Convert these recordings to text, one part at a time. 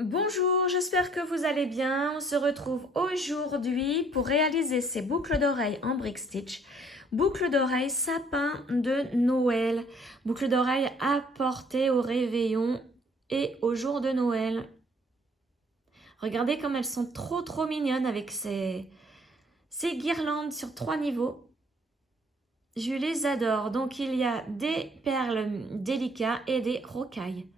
Bonjour, j'espère que vous allez bien. On se retrouve aujourd'hui pour réaliser ces boucles d'oreilles en brick stitch. Boucles d'oreilles sapin de Noël. Boucles d'oreilles apportées au réveillon et au jour de Noël. Regardez comme elles sont trop mignonnes avec ces guirlandes sur 3 niveaux. Je les adore. Donc il y a des perles délicates et des rocailles.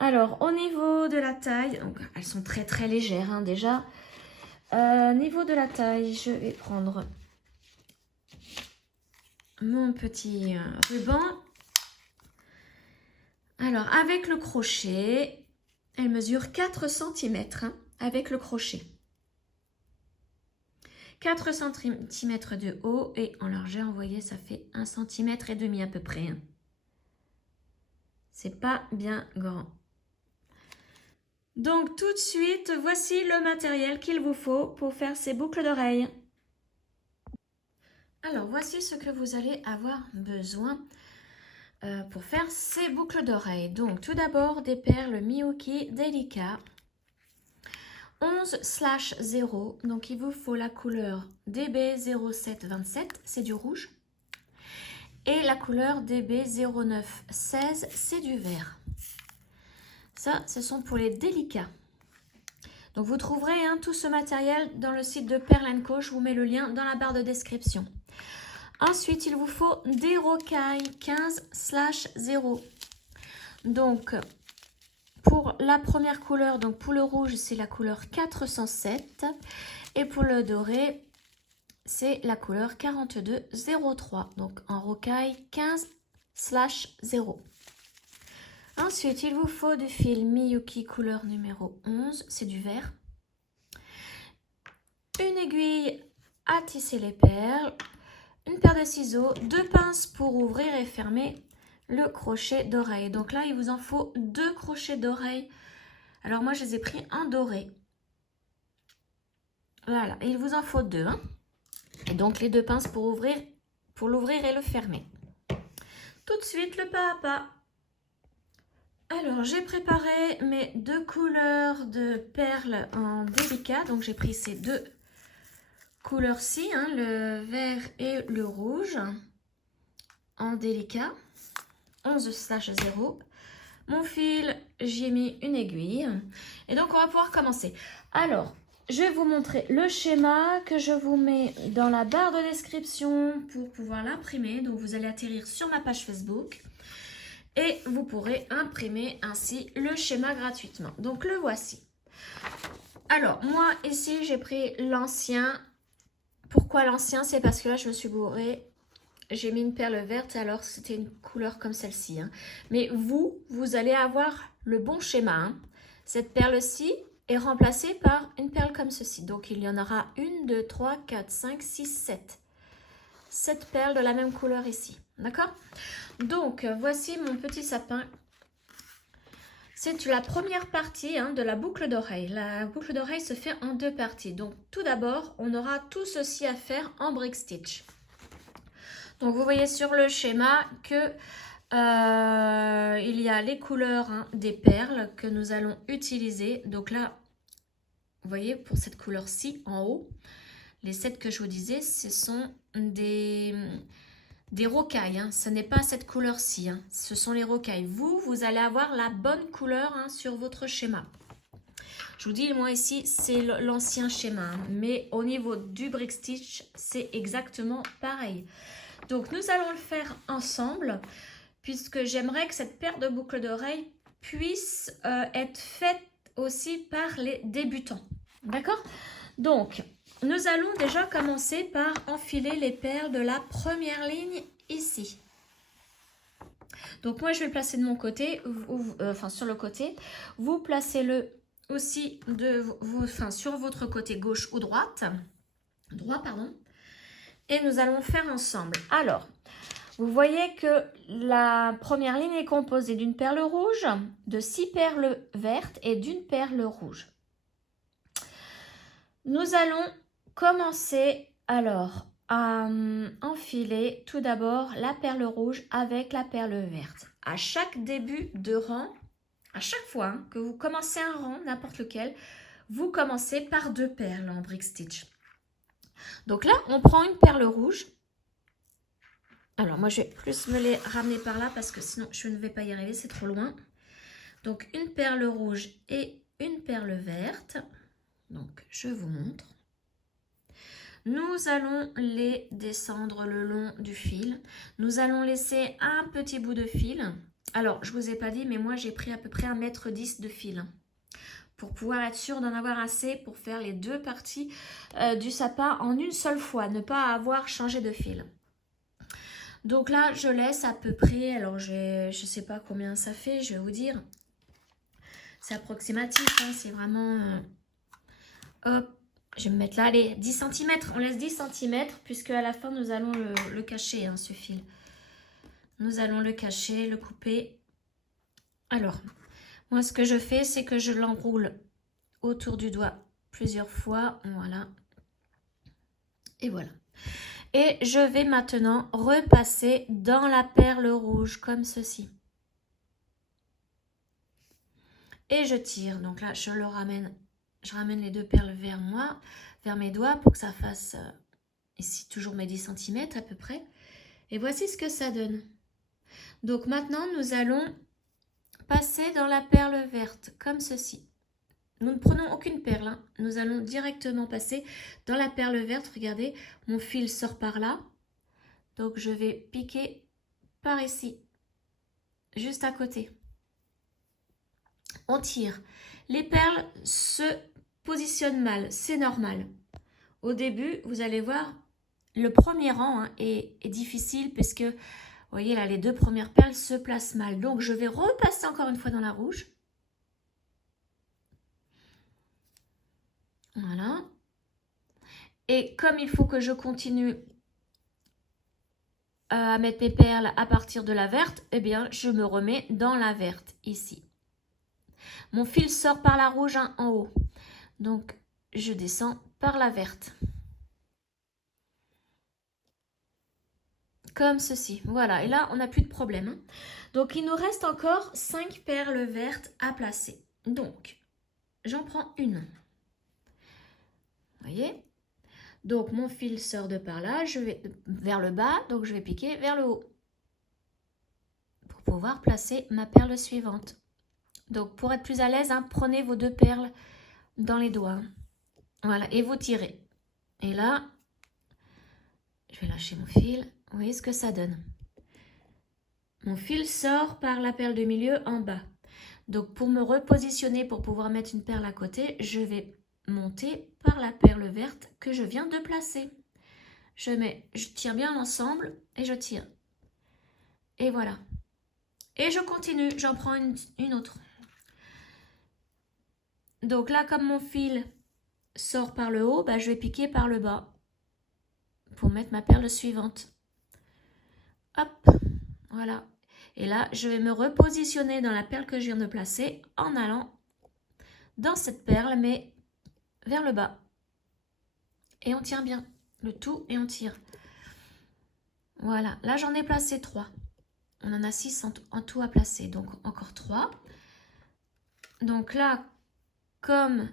Alors, au niveau de la taille, donc elles sont très légères hein, déjà. Niveau de la taille, je vais prendre mon petit ruban. Alors, avec le crochet, elle mesure 4 cm hein, avec le crochet. 4 cm de haut et en largeur, vous voyez, ça fait 1,5 cm à peu près. Hein. C'est pas bien grand. Donc tout de suite, voici le matériel qu'il vous faut pour faire ces boucles d'oreilles. Alors voici ce que vous allez avoir besoin pour faire ces boucles d'oreilles. Donc tout d'abord des perles Miyuki Delica 11/0. Donc il vous faut la couleur DB0727, c'est du rouge. Et la couleur DB0916, c'est du vert. Ça, ce sont pour les délicats. Donc vous trouverez hein, tout ce matériel dans le site de Perle & Co. Je vous mets le lien dans la barre de description. Ensuite, il vous faut des rocailles 15/0. Donc, pour la première couleur, donc pour le rouge, c'est la couleur 407. Et pour le doré, c'est la couleur 4203. Donc, en rocaille 15/0. Ensuite, il vous faut du fil Miyuki couleur numéro 11, c'est du vert. Une aiguille à tisser les perles, une paire de ciseaux, 2 pinces pour ouvrir et fermer le crochet d'oreille. Donc là, il vous en faut 2 crochets d'oreille. Alors moi, je les ai pris en doré. Voilà, il vous en faut 2. Hein. Et donc les 2 pinces pour l'ouvrir et le fermer. Tout de suite, le pas à pas. Alors, j'ai préparé mes 2 couleurs de perles en délicat. Donc, j'ai pris ces 2 couleurs-ci, hein, le vert et le rouge, en délicat, 11/0. Mon fil, j'y ai mis une aiguille. Et donc, on va pouvoir commencer. Alors, je vais vous montrer le schéma que je vous mets dans la barre de description pour pouvoir l'imprimer. Donc, vous allez atterrir sur ma page Facebook. Et vous pourrez imprimer ainsi le schéma gratuitement. Donc le voici. Alors moi ici j'ai pris l'ancien. Pourquoi l'ancien? C'est parce que là je me suis gourée. J'ai mis une perle verte alors c'était une couleur comme celle-ci. Hein. Mais vous allez avoir le bon schéma. Hein. Cette perle-ci est remplacée par une perle comme ceci. Donc il y en aura 1, 2, 3, 4, 5, 6, 7. 7 perles de la même couleur ici. D'accord? Donc, voici mon petit sapin. C'est la première partie hein, de la boucle d'oreille. La boucle d'oreille se fait en 2 parties. Donc, tout d'abord, on aura tout ceci à faire en brick stitch. Donc, vous voyez sur le schéma que il y a les couleurs hein, des perles que nous allons utiliser. Donc là, vous voyez, pour cette couleur-ci, en haut, les 7 que je vous disais, ce sont des rocailles, hein. Ce n'est pas cette couleur-ci, hein. Ce sont les rocailles. Vous allez avoir la bonne couleur hein, sur votre schéma. Je vous dis, moi ici, c'est l'ancien schéma, hein. Mais au niveau du brick stitch, c'est exactement pareil. Donc, nous allons le faire ensemble, puisque j'aimerais que cette paire de boucles d'oreilles puisse être faite aussi par les débutants. D'accord? Donc, nous allons déjà commencer par enfiler les perles de la première ligne ici. Donc moi je vais le placer de mon côté, enfin sur le côté. Vous placez-le aussi sur votre côté gauche ou droit, pardon. Et nous allons faire ensemble. Alors, vous voyez que la première ligne est composée d'une perle rouge, de 6 perles vertes et d'une perle rouge. Nous allons commencer alors à enfiler tout d'abord la perle rouge avec la perle verte. À chaque début de rang, à chaque fois hein, que vous commencez un rang, n'importe lequel, vous commencez par 2 perles en brick stitch. Donc là, on prend une perle rouge. Alors moi, je vais plus me les ramener par là parce que sinon, je ne vais pas y arriver, c'est trop loin. Donc une perle rouge et une perle verte. Donc je vous montre. Nous allons les descendre le long du fil. Nous allons laisser un petit bout de fil. Alors, je ne vous ai pas dit, mais moi, j'ai pris à peu près 1,10 m de fil pour pouvoir être sûre d'en avoir assez pour faire les 2 parties du sapin en une seule fois, ne pas avoir changé de fil. Donc là, je laisse à peu près, alors je ne sais pas combien ça fait, je vais vous dire. C'est approximatif, hein, c'est vraiment... hop, je vais me mettre là, allez, 10 cm. On laisse 10 cm puisque à la fin, nous allons le cacher, hein, ce fil. Nous allons le cacher, le couper. Alors, moi, ce que je fais, c'est que je l'enroule autour du doigt plusieurs fois. Voilà. Et voilà. Et je vais maintenant repasser dans la perle rouge, comme ceci. Et je tire. Donc là, je ramène les 2 perles vers moi, vers mes doigts, pour que ça fasse ici toujours mes 10 cm à peu près. Et voici ce que ça donne. Donc maintenant, nous allons passer dans la perle verte, comme ceci. Nous ne prenons aucune perle, hein. Nous allons directement passer dans la perle verte. Regardez, mon fil sort par là. Donc je vais piquer par ici, juste à côté. On tire. Les perles se positionnent mal, c'est normal. Au début, vous allez voir, le premier rang hein, est difficile parce que, vous voyez là, les 2 premières perles se placent mal. Donc, je vais repasser encore une fois dans la rouge. Voilà. Et comme il faut que je continue à mettre mes perles à partir de la verte, eh bien, je me remets dans la verte, ici. Mon fil sort par la rouge hein, en haut. Donc, je descends par la verte. Comme ceci, voilà, et là on n'a plus de problème. Hein. Donc il nous reste encore 5 perles vertes à placer. Donc, j'en prends une. Vous voyez? Donc mon fil sort de par là, je vais vers le bas, donc je vais piquer vers le haut. Pour pouvoir placer ma perle suivante. Donc pour être plus à l'aise, hein, prenez vos 2 perles dans les doigts. Voilà, et vous tirez. Et là, je vais lâcher mon fil. Vous voyez ce que ça donne? Mon fil sort par la perle de milieu en bas. Donc pour me repositionner, pour pouvoir mettre une perle à côté, je vais monter par la perle verte que je viens de placer. Je tire bien l'ensemble et je tire. Et voilà. Et je continue, j'en prends une autre. Donc là, comme mon fil sort par le haut, bah, je vais piquer par le bas pour mettre ma perle suivante. Hop, voilà. Et là, je vais me repositionner dans la perle que je viens de placer en allant dans cette perle, mais vers le bas. Et on tient bien le tout et on tire. Voilà, là j'en ai placé 3. On en a 6 en tout à placer, donc encore 3. Donc là, comme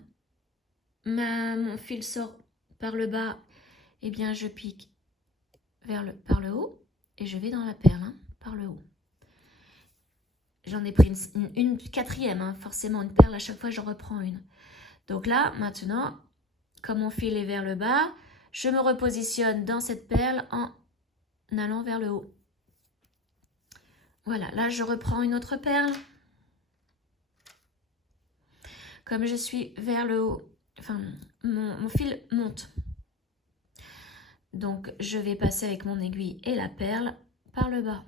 mon fil sort par le bas, eh bien je pique par le haut et je vais dans la perle, hein, par le haut. J'en ai pris une quatrième, hein, forcément une perle, à chaque fois je reprends une. Donc là, maintenant, comme mon fil est vers le bas, je me repositionne dans cette perle en allant vers le haut. Voilà, là je reprends une autre perle. Comme je suis vers le haut, enfin mon fil monte. Donc je vais passer avec mon aiguille et la perle par le bas.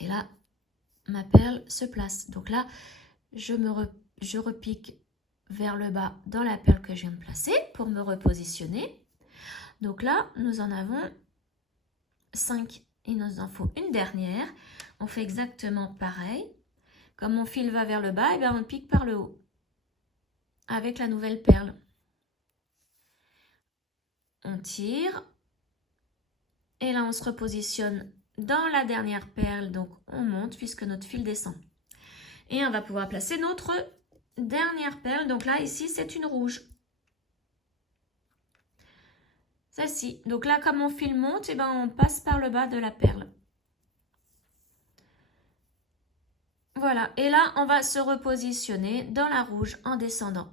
Et là, ma perle se place. Donc là, je repique vers le bas dans la perle que je viens de placer pour me repositionner. Donc là, nous en avons 5. Il nous en faut une dernière. On fait exactement pareil. Comme mon fil va vers le bas, et bien on pique par le haut avec la nouvelle perle. On tire et là on se repositionne dans la dernière perle, donc on monte puisque notre fil descend. Et on va pouvoir placer notre dernière perle. Donc là, ici, c'est une rouge. Celle-ci. Donc là, comme mon fil monte, et ben, on passe par le bas de la perle. Voilà. Et là, on va se repositionner dans la rouge en descendant.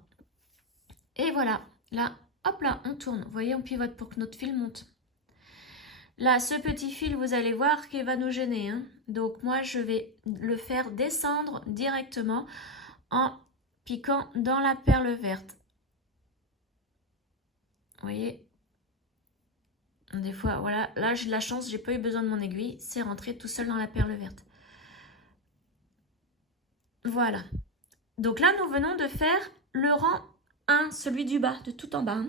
Et voilà. Là, hop là, on tourne. Vous voyez, on pivote pour que notre fil monte. Là, ce petit fil, vous allez voir qu'il va nous gêner. Hein. Donc, moi, je vais le faire descendre directement en piquant dans la perle verte. Vous voyez? Des fois, voilà. Là, j'ai de la chance, j'ai pas eu besoin de mon aiguille. C'est rentré tout seul dans la perle verte. Voilà. Donc là, nous venons de faire le rang 1, celui du bas, de tout en bas.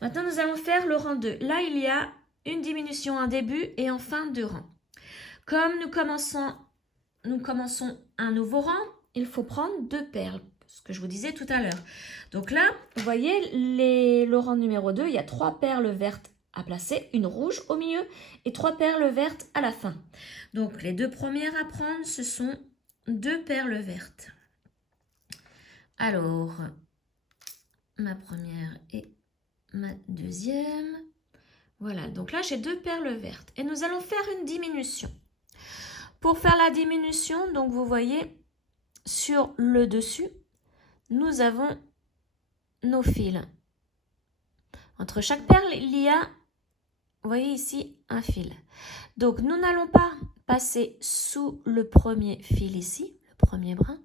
Maintenant, nous allons faire le rang 2. Là, il y a une diminution en début et en fin de rang. Comme nous commençons un nouveau rang, il faut prendre 2 perles, ce que je vous disais tout à l'heure. Donc là, vous voyez, le rang numéro 2, il y a 3 perles vertes à placer, une rouge au milieu et 3 perles vertes à la fin. Donc les 2 premières à prendre, ce sont 2 perles vertes. Alors, ma première et ma deuxième. Voilà, donc là j'ai 2 perles vertes et nous allons faire une diminution. Pour faire la diminution, donc vous voyez, sur le dessus, nous avons nos fils. Entre chaque perle, il y a, vous voyez ici, un fil. Donc nous n'allons pas passer sous le premier fil ici, le premier brin,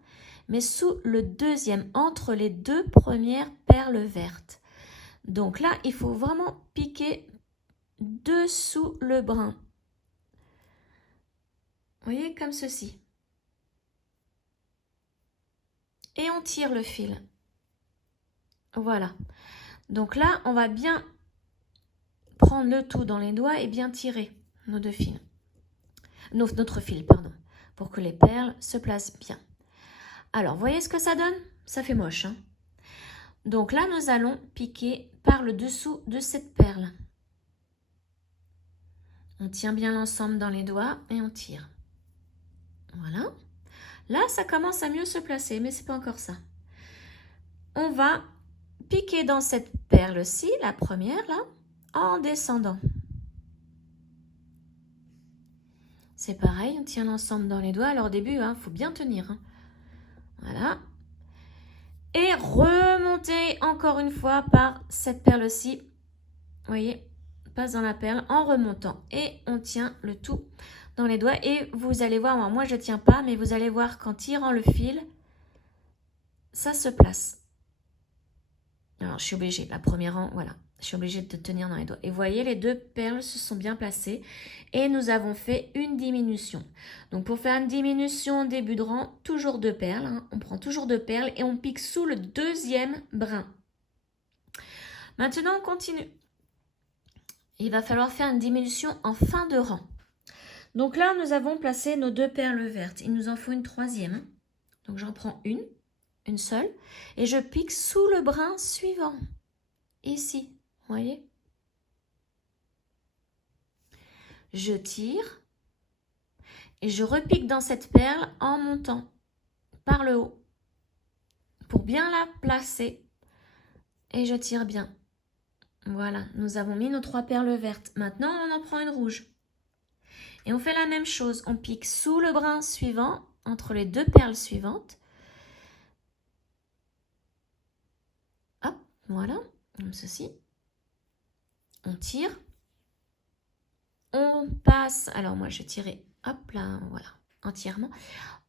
mais sous le deuxième, entre les 2 premières perles vertes. Donc là, il faut vraiment piquer dessous le brin. Vous voyez, comme ceci. Et on tire le fil. Voilà. Donc là, on va bien prendre le tout dans les doigts et bien tirer nos 2 fils. Notre fil, pardon, pour que les perles se placent bien. Alors, voyez ce que ça donne? Ça fait moche, hein? Donc là, nous allons piquer par le dessous de cette perle. On tient bien l'ensemble dans les doigts et on tire. Voilà. Là, ça commence à mieux se placer, mais c'est pas encore ça. On va piquer dans cette perle-ci, la première, là, en descendant. C'est pareil, on tient l'ensemble dans les doigts. Alors au début, il faut bien tenir. Hein. Voilà. Et remonter encore une fois par cette perle-ci. Vous voyez, passe dans la perle en remontant. Et on tient le tout dans les doigts. Et vous allez voir, moi je ne tiens pas, mais vous allez voir qu'en tirant le fil, ça se place. Alors je suis obligée, la première rang, voilà. Je suis obligée de tenir dans les doigts. Et vous voyez, les 2 perles se sont bien placées. Et nous avons fait une diminution. Donc pour faire une diminution au début de rang, toujours 2 perles. Hein. On prend toujours 2 perles et on pique sous le deuxième brin. Maintenant, on continue. Il va falloir faire une diminution en fin de rang. Donc là, nous avons placé nos 2 perles vertes. Il nous en faut une 3e. Hein. Donc j'en prends une seule. Et je pique sous le brin suivant. Ici. Vous voyez? Je tire et je repique dans cette perle en montant par le haut pour bien la placer et je tire bien. Voilà, nous avons mis nos 3 perles vertes. Maintenant, on en prend une rouge. Et on fait la même chose. On pique sous le brin suivant, entre les 2 perles suivantes. Hop, voilà, comme ceci. On tire. On passe, alors moi je tirais, hop là, voilà, entièrement.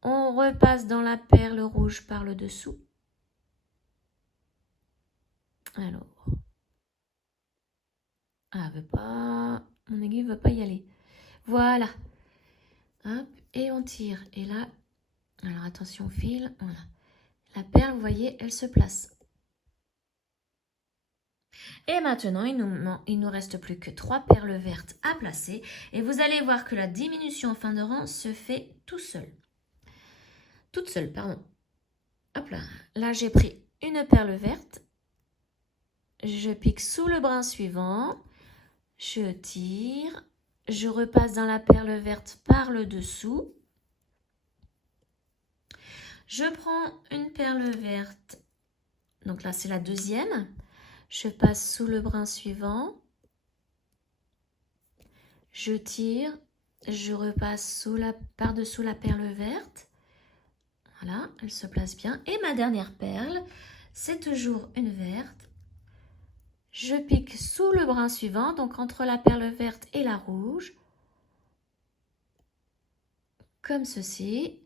On repasse dans la perle rouge par le dessous. Alors, veut pas, mon aiguille ne veut pas y aller. Voilà. Hop, et on tire. Et là, alors attention au fil, voilà. La perle, vous voyez, elle se place. Et maintenant, il nous reste plus que 3 perles vertes à placer. Et vous allez voir que la diminution en fin de rang se fait tout seul. Toute seule, pardon. Hop là. Là, j'ai pris une perle verte. Je pique sous le brin suivant. Je tire. je repasse dans la perle verte par le dessous. Je prends une perle verte, donc là c'est la deuxième. Je passe sous le brin suivant. Je tire, je repasse par-dessous la perle verte. Voilà, elle se place bien. Et ma dernière perle, c'est toujours une verte. Je pique sous le brin suivant, donc entre la perle verte et la rouge. Comme ceci.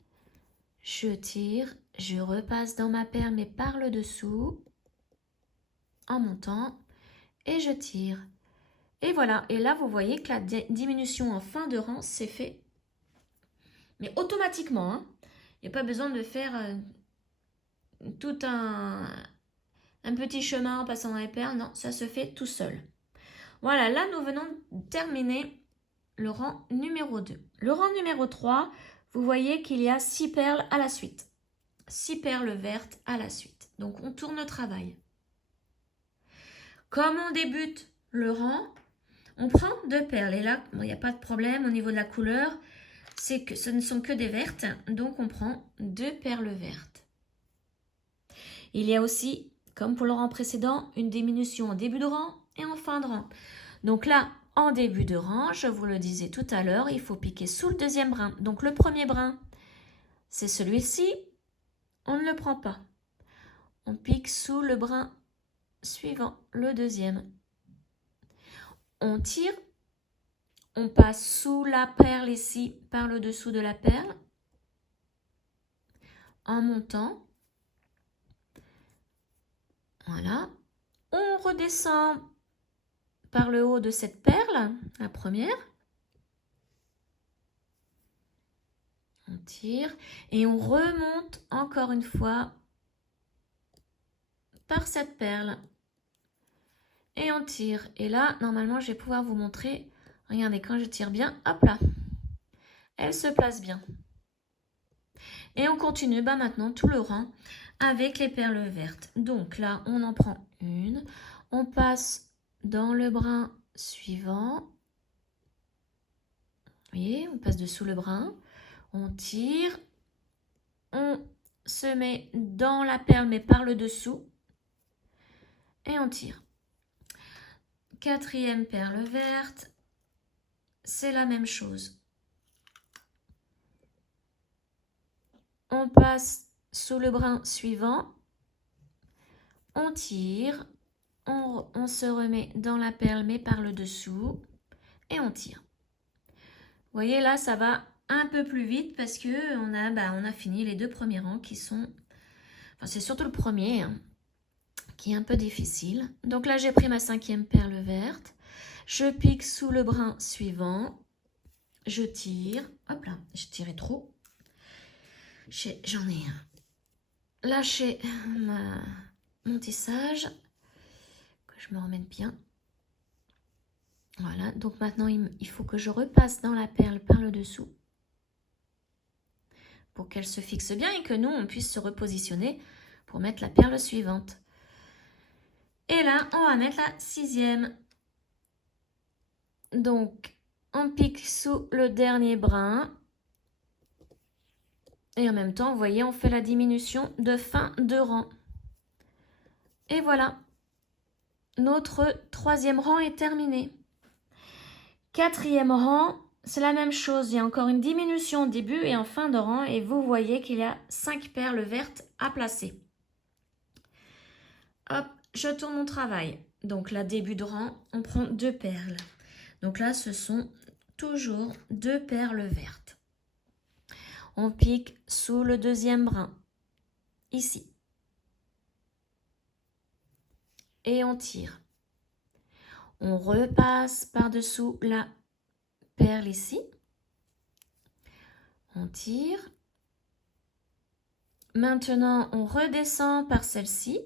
Je tire, je repasse dans ma perle mais par le dessous en montant et je tire. Et voilà, et là vous voyez que la diminution en fin de rang c'est fait, mais automatiquement. Hein. Il n'y a pas besoin de faire tout un petit chemin en passant dans les perles, non, ça se fait tout seul. Voilà, là nous venons de terminer le rang numéro 2. Le rang numéro 3, vous voyez qu'il y a 6 perles à la suite. 6 perles vertes à la suite. Donc on tourne le travail. Comme on débute le rang, on prend 2 perles. Et là, il n'y a pas de problème au niveau de la couleur. C'est que ce ne sont que des vertes. Donc on prend 2 perles vertes. Il y a aussi, comme pour le rang précédent, une diminution en début de rang et en fin de rang. Donc là, en début de rang, je vous le disais tout à l'heure, il faut piquer sous le deuxième brin. Donc le premier brin, c'est celui-ci. On ne le prend pas. On pique sous le brin suivant, le deuxième. On tire, on passe sous la perle ici, par le dessous de la perle, en montant. Voilà. On redescend par le haut de cette perle, la première. On tire et on remonte encore une fois par cette perle. Et on tire. Et là, normalement, je vais pouvoir vous montrer. Regardez, quand je tire bien, hop là. Elle se place bien. Et on continue maintenant tout le rang avec les perles vertes. Donc là, on en prend une. On passe dans le brin suivant. Vous voyez, on passe dessous le brin. On tire. On se met dans la perle, mais par le dessous. Et on tire. Quatrième perle verte. C'est la même chose. On passe sous le brin suivant. On tire. On se remet dans la perle, mais par le dessous. Et on tire. Vous voyez, là, ça va un peu plus vite parce que on a fini les 2 premiers rangs qui sont... Enfin, c'est surtout le premier hein, qui est un peu difficile. Donc là, j'ai pris ma 5e perle verte. Je pique sous le brin suivant. Je tire. Hop là, j'ai tiré trop. J'en ai lâché mon tissage. Que je me remette bien. Voilà, donc maintenant, il faut que je repasse dans la perle par le dessous pour qu'elle se fixe bien et que nous, on puisse se repositionner pour mettre la perle suivante. Et là, on va mettre la 6e. Donc, on pique sous le dernier brin. Et en même temps, vous voyez, on fait la diminution de fin de rang. Et voilà, notre 3e rang est terminé. 4e rang, c'est la même chose. Il y a encore une diminution au début et en fin de rang. Et vous voyez qu'il y a 5 perles vertes à placer. Hop, je tourne mon travail. Donc là, début de rang, on prend 2 perles. Donc là, ce sont toujours 2 perles vertes. On pique sous le deuxième brin, ici. Et on tire. On repasse par-dessous la perle ici. On tire. Maintenant, on redescend par celle-ci.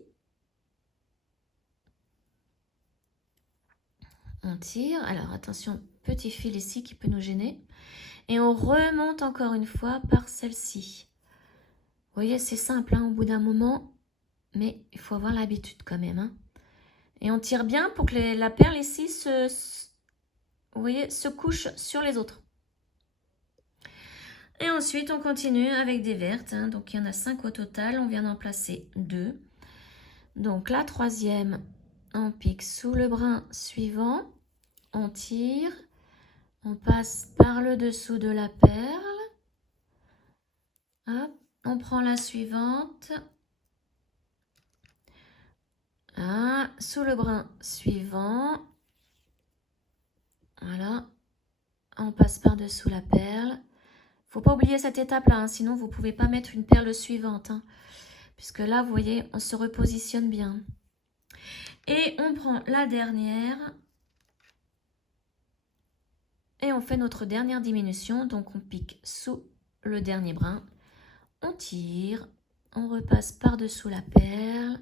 On tire. Alors, attention, petit fil ici qui peut nous gêner. Et on remonte encore une fois par celle-ci. Vous voyez, c'est simple hein, au bout d'un moment. Mais il faut avoir l'habitude quand même. Hein. Et on tire bien pour que la perle ici se... vous voyez, se couchent sur les autres. Et ensuite, on continue avec des vertes. Hein. Donc, il y en a 5 au total. On vient d'en placer 2. Donc, la troisième, on pique sous le brin suivant. On tire. On passe par le dessous de la perle. Hop. On prend la suivante. Ah, sous le brin suivant. Voilà. On passe par-dessous la perle. Faut pas oublier cette étape-là, hein, sinon vous pouvez pas mettre une perle suivante. Hein, puisque là, vous voyez, on se repositionne bien. Et on prend la dernière. Et on fait notre dernière diminution. Donc, on pique sous le dernier brin. On tire. On repasse par-dessous la perle.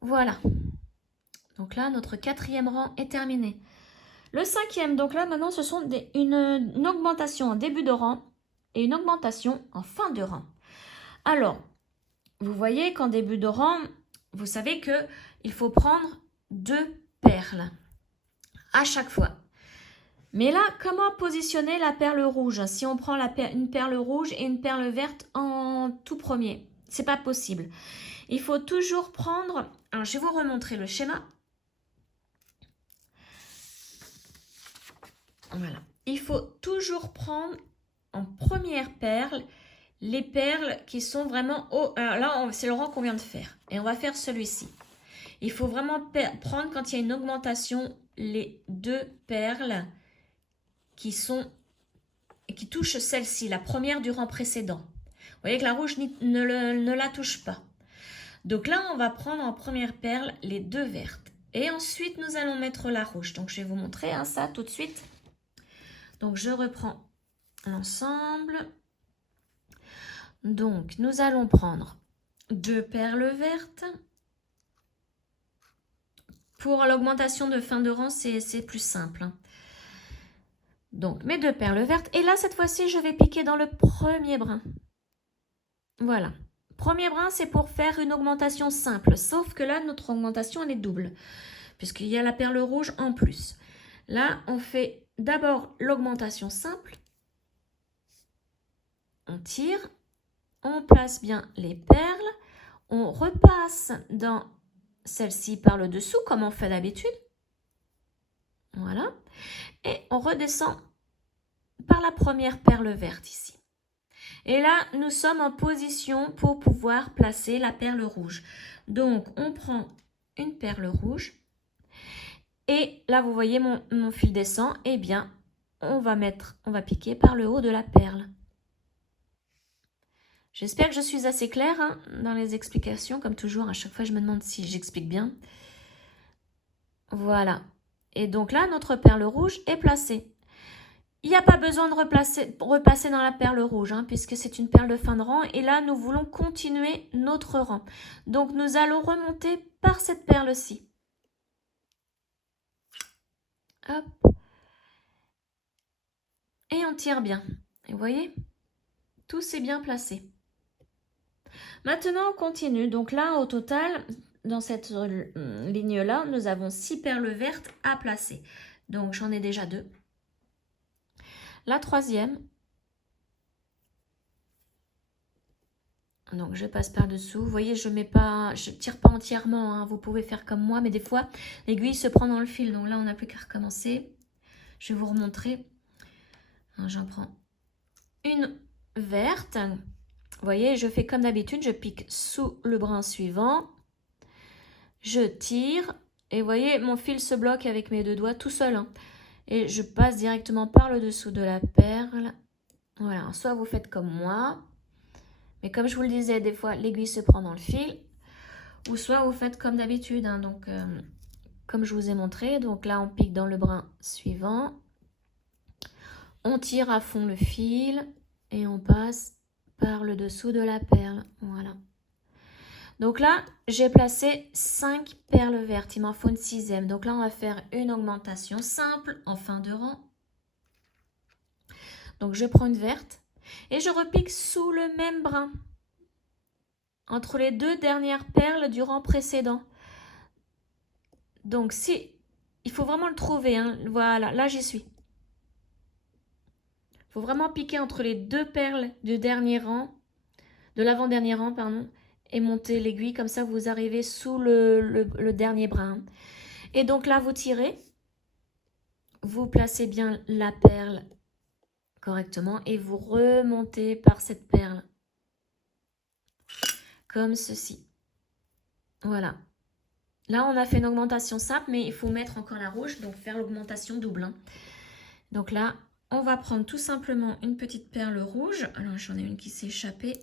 Voilà. Donc là, notre 4e rang est terminé. Le 5e, donc là, maintenant, ce sont une augmentation en début de rang et une augmentation en fin de rang. Alors, vous voyez qu'en début de rang, vous savez qu'il faut prendre 2 perles à chaque fois. Mais là, comment positionner la perle rouge si on prend une perle rouge et une perle verte en tout premier? C'est pas possible. Il faut toujours prendre... Alors, je vais vous remontrer le schéma. Voilà. Il faut toujours prendre en première perle les perles qui sont vraiment haut. Alors là, c'est le rang qu'on vient de faire. Et on va faire celui-ci. Il faut vraiment prendre, quand il y a une augmentation, les 2 perles qui touchent celle-ci, la première du rang précédent. Vous voyez que la rouge ne la touche pas. Donc là, on va prendre en première perle les 2 vertes. Et ensuite, nous allons mettre la rouge. Donc, je vais vous montrer ça tout de suite. Donc, je reprends l'ensemble. Donc, nous allons prendre 2 perles vertes. Pour l'augmentation de fin de rang, c'est plus simple. Hein. Donc, mes 2 perles vertes. Et là, cette fois-ci, je vais piquer dans le premier brin. Voilà. Premier brin, c'est pour faire une augmentation simple. Sauf que là, notre augmentation, elle est double. Puisqu'il y a la perle rouge en plus. Là, on fait d'abord l'augmentation simple. On tire. On place bien les perles. On repasse dans celle-ci par le dessous, comme on fait d'habitude. Voilà. Et on redescend par la première perle verte ici. Et là, nous sommes en position pour pouvoir placer la perle rouge. Donc, on prend une perle rouge. Et là, vous voyez, mon fil descend. Eh bien, on va piquer par le haut de la perle. J'espère que je suis assez claire hein, dans les explications. Comme toujours, à chaque fois, je me demande si j'explique bien. Voilà. Et donc là, notre perle rouge est placée. Il n'y a pas besoin de repasser dans la perle rouge, hein, puisque c'est une perle de fin de rang. Et là, nous voulons continuer notre rang. Donc, nous allons remonter par cette perle-ci. Hop. Et on tire bien. Et vous voyez, tout s'est bien placé. Maintenant, on continue. Donc là, au total, dans cette ligne-là, nous avons 6 perles vertes à placer. Donc, j'en ai déjà 2. La troisième. Donc, je passe par-dessous. Vous voyez, je tire pas entièrement. Hein. Vous pouvez faire comme moi, mais des fois, l'aiguille se prend dans le fil. Donc là, on n'a plus qu'à recommencer. Je vais vous remontrer. J'en prends une verte. Vous voyez, je fais comme d'habitude. Je pique sous le brin suivant. Je tire. Et vous voyez, mon fil se bloque avec mes 2 doigts tout seul. Hein. Et je passe directement par le dessous de la perle. Voilà, soit vous faites comme moi. Mais comme je vous le disais, des fois, l'aiguille se prend dans le fil. Ou soit vous faites comme d'habitude. Hein, donc, comme je vous ai montré. Donc là, on pique dans le brin suivant. On tire à fond le fil. Et on passe par le dessous de la perle. Voilà. Donc là, j'ai placé 5 perles vertes. Il m'en faut une 6e. Donc là, on va faire une augmentation simple en fin de rang. Donc, je prends une verte. Et je repique sous le même brin. Entre les 2 dernières perles du rang précédent. Donc, il faut vraiment le trouver. Hein. Voilà, là, j'y suis. Il faut vraiment piquer entre les deux perles du dernier rang, de l'avant-dernier rang, pardon, et monter l'aiguille. Comme ça, vous arrivez sous le dernier brin. Et donc là, vous tirez. Vous placez bien la perle correctement et vous remontez par cette perle. Comme ceci. Voilà. Là, on a fait une augmentation simple, mais il faut mettre encore la rouge, donc faire l'augmentation double. Hein. Donc là, on va prendre tout simplement une petite perle rouge. Alors, j'en ai une qui s'est échappée.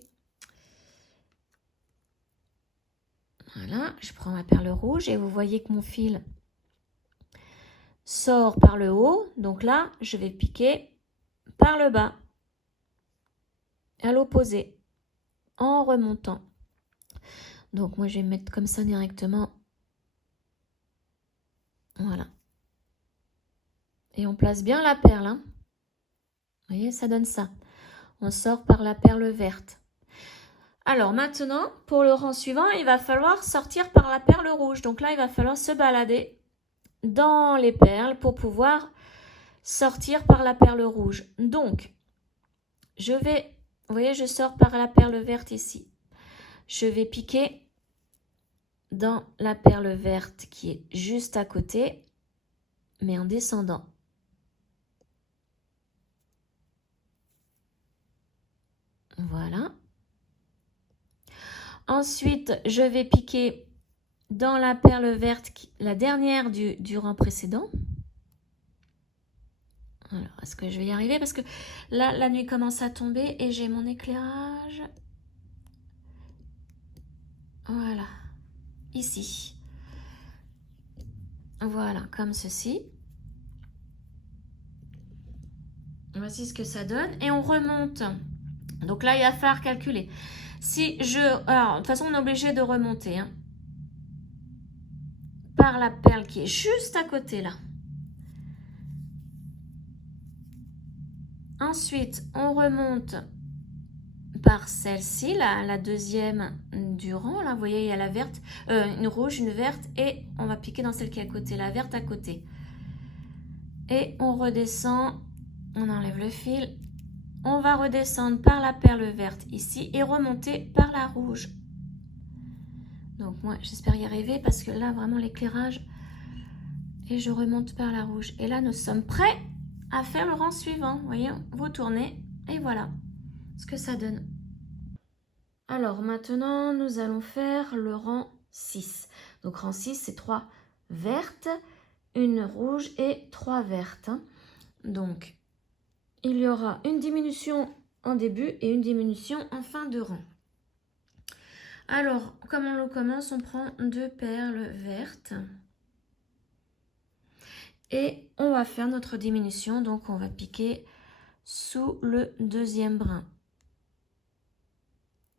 Voilà, je prends ma perle rouge et vous voyez que mon fil sort par le haut. Donc là, je vais piquer par le bas, à l'opposé, en remontant. Donc moi, je vais mettre comme ça directement. Voilà. Et on place bien la perle. Hein. Vous voyez, ça donne ça. On sort par la perle verte. Alors maintenant, pour le rang suivant, il va falloir sortir par la perle rouge. Donc là, il va falloir se balader dans les perles pour pouvoir sortir par la perle rouge. Donc, je vais, vous voyez, je sors par la perle verte ici. Je vais piquer dans la perle verte qui est juste à côté, mais en descendant. Voilà. Ensuite, je vais piquer dans la perle verte, la dernière du rang précédent. Alors, est-ce que je vais y arriver? Parce que là, la nuit commence à tomber et j'ai mon éclairage. Voilà. Ici. Voilà, comme ceci. Voici ce que ça donne. Et on remonte. Donc là, il va falloir calculer. Si je... Alors, de toute façon, on est obligé de remonter. Hein, par la perle qui est juste à côté, là. Ensuite, on remonte par celle-ci, la deuxième du rang. Là, vous voyez, il y a la verte, une rouge, une verte. Et on va piquer dans celle qui est à côté, la verte à côté. Et on redescend. On enlève le fil. On va redescendre par la perle verte ici et remonter par la rouge. Donc moi, j'espère y arriver parce que là, vraiment l'éclairage. Et je remonte par la rouge. Et là, nous sommes prêts à faire le rang suivant. Vous voyez, vous tournez et voilà ce que ça donne. Alors maintenant, nous allons faire le rang 6. Donc rang 6, c'est 3 vertes, une rouge et 3 vertes. Donc, il y aura une diminution en début et une diminution en fin de rang. Alors, comment on commence? On prend 2 perles vertes. Et on va faire notre diminution. Donc, on va piquer sous le deuxième brin.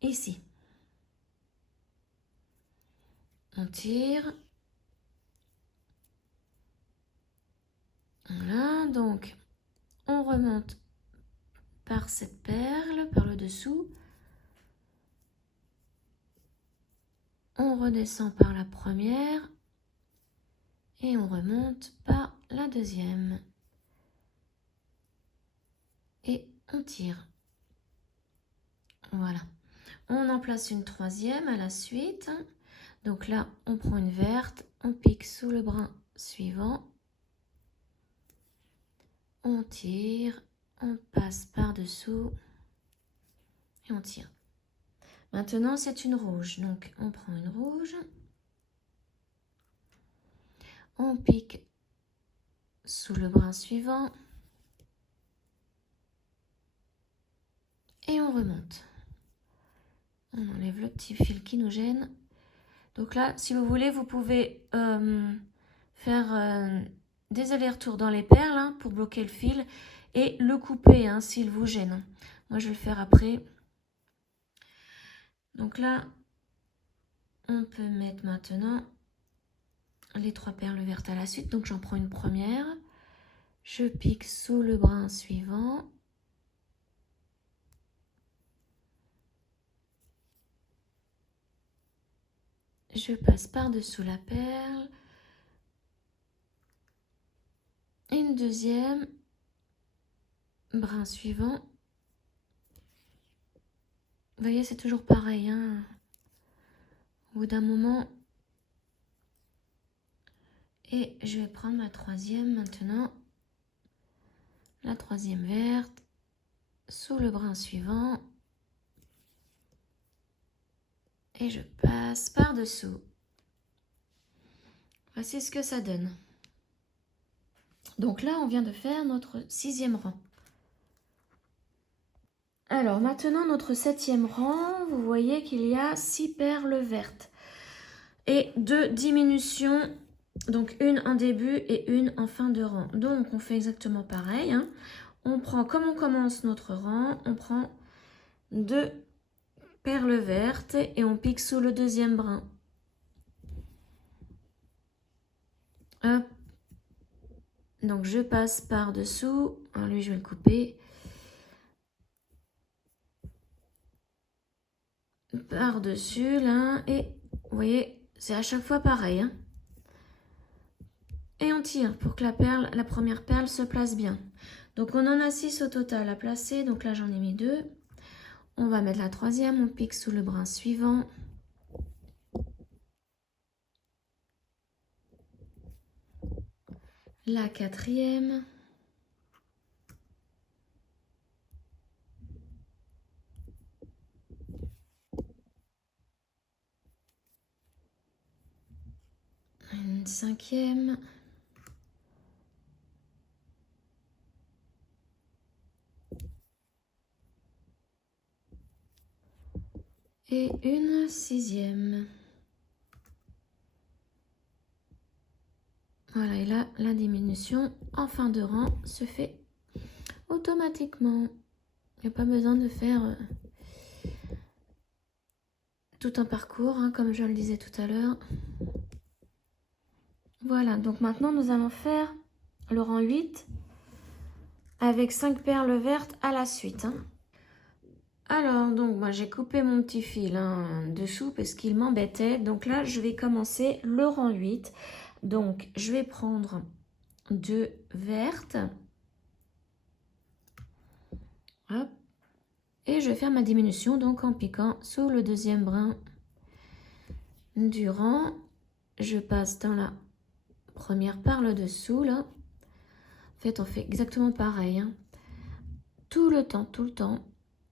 Ici. On tire. Voilà, donc on remonte par cette perle, par le dessous. On redescend par la première et on remonte par la deuxième. Et on tire. Voilà. On en place une troisième à la suite. Donc là, on prend une verte, on pique sous le brin suivant. On tire, on passe par-dessous et on tire. Maintenant, c'est une rouge. Donc, on prend une rouge. On pique sous le brin suivant. Et on remonte. On enlève le petit fil qui nous gêne. Donc là, si vous voulez, vous pouvez faire des allers-retours dans les perles hein, pour bloquer le fil et le couper hein, s'il vous gêne. Moi, je vais le faire après. Donc là, on peut mettre maintenant les 3 perles vertes à la suite. Donc j'en prends une première. Je pique sous le brin suivant. Je passe par-dessous la perle. Une deuxième. brin suivant. Vous voyez, c'est toujours pareil, hein. Au bout d'un moment. Et je vais prendre ma troisième maintenant. La troisième verte. Sous le brin suivant. Et je passe par-dessous. Voici ce que ça donne. Donc là, on vient de faire notre 6e rang. Alors maintenant, notre 7e rang, vous voyez qu'il y a 6 perles vertes et 2 diminutions, donc une en début et une en fin de rang. Donc on fait exactement pareil, hein. On prend, comme on commence notre rang, on prend 2 perles vertes et on pique sous le 2e brin. Hop. Donc je passe par-dessous. Alors lui, je vais le couper. Par-dessus, là. Et vous voyez, c'est à chaque fois pareil, hein. Et on tire pour que la première perle se place bien. Donc on en a 6 au total à placer. Donc là, j'en ai mis 2. On va mettre la troisième. On pique sous le brin suivant. La quatrième. Une cinquième. Et une sixième. Voilà, et là, la diminution en fin de rang se fait automatiquement. Il n'y a pas besoin de faire tout un parcours, hein, comme je le disais tout à l'heure. Voilà, donc maintenant, nous allons faire le rang 8 avec 5 perles vertes à la suite, hein. Alors, donc, moi, j'ai coupé mon petit fil, hein, dessous parce qu'il m'embêtait. Donc là, je vais commencer le rang 8. Donc, je vais prendre 2 vertes. Hop. Et je vais faire ma diminution donc en piquant sous le 2e brin du rang. Je passe dans la première par le dessous là. En fait, on fait exactement pareil, hein. Tout le temps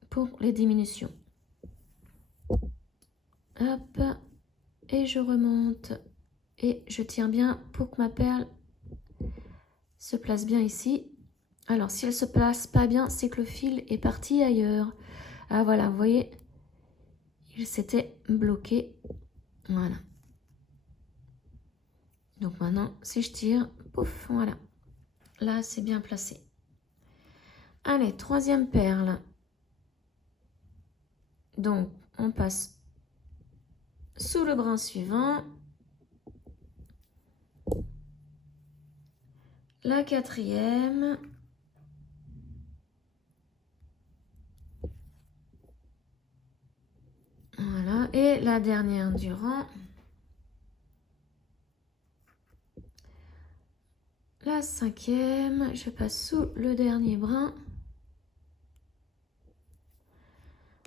pour les diminutions. Hop. Et je remonte. Et je tiens bien pour que ma perle se place bien ici. Alors, si elle se place pas bien, c'est que le fil est parti ailleurs. Ah voilà, vous voyez, il s'était bloqué. Voilà. Donc maintenant, si je tire, pouf, voilà. Là, c'est bien placé. Allez, troisième perle. Donc, on passe sous le brin suivant. La quatrième. Voilà, et la dernière du rang. La cinquième, je passe sous le dernier brin.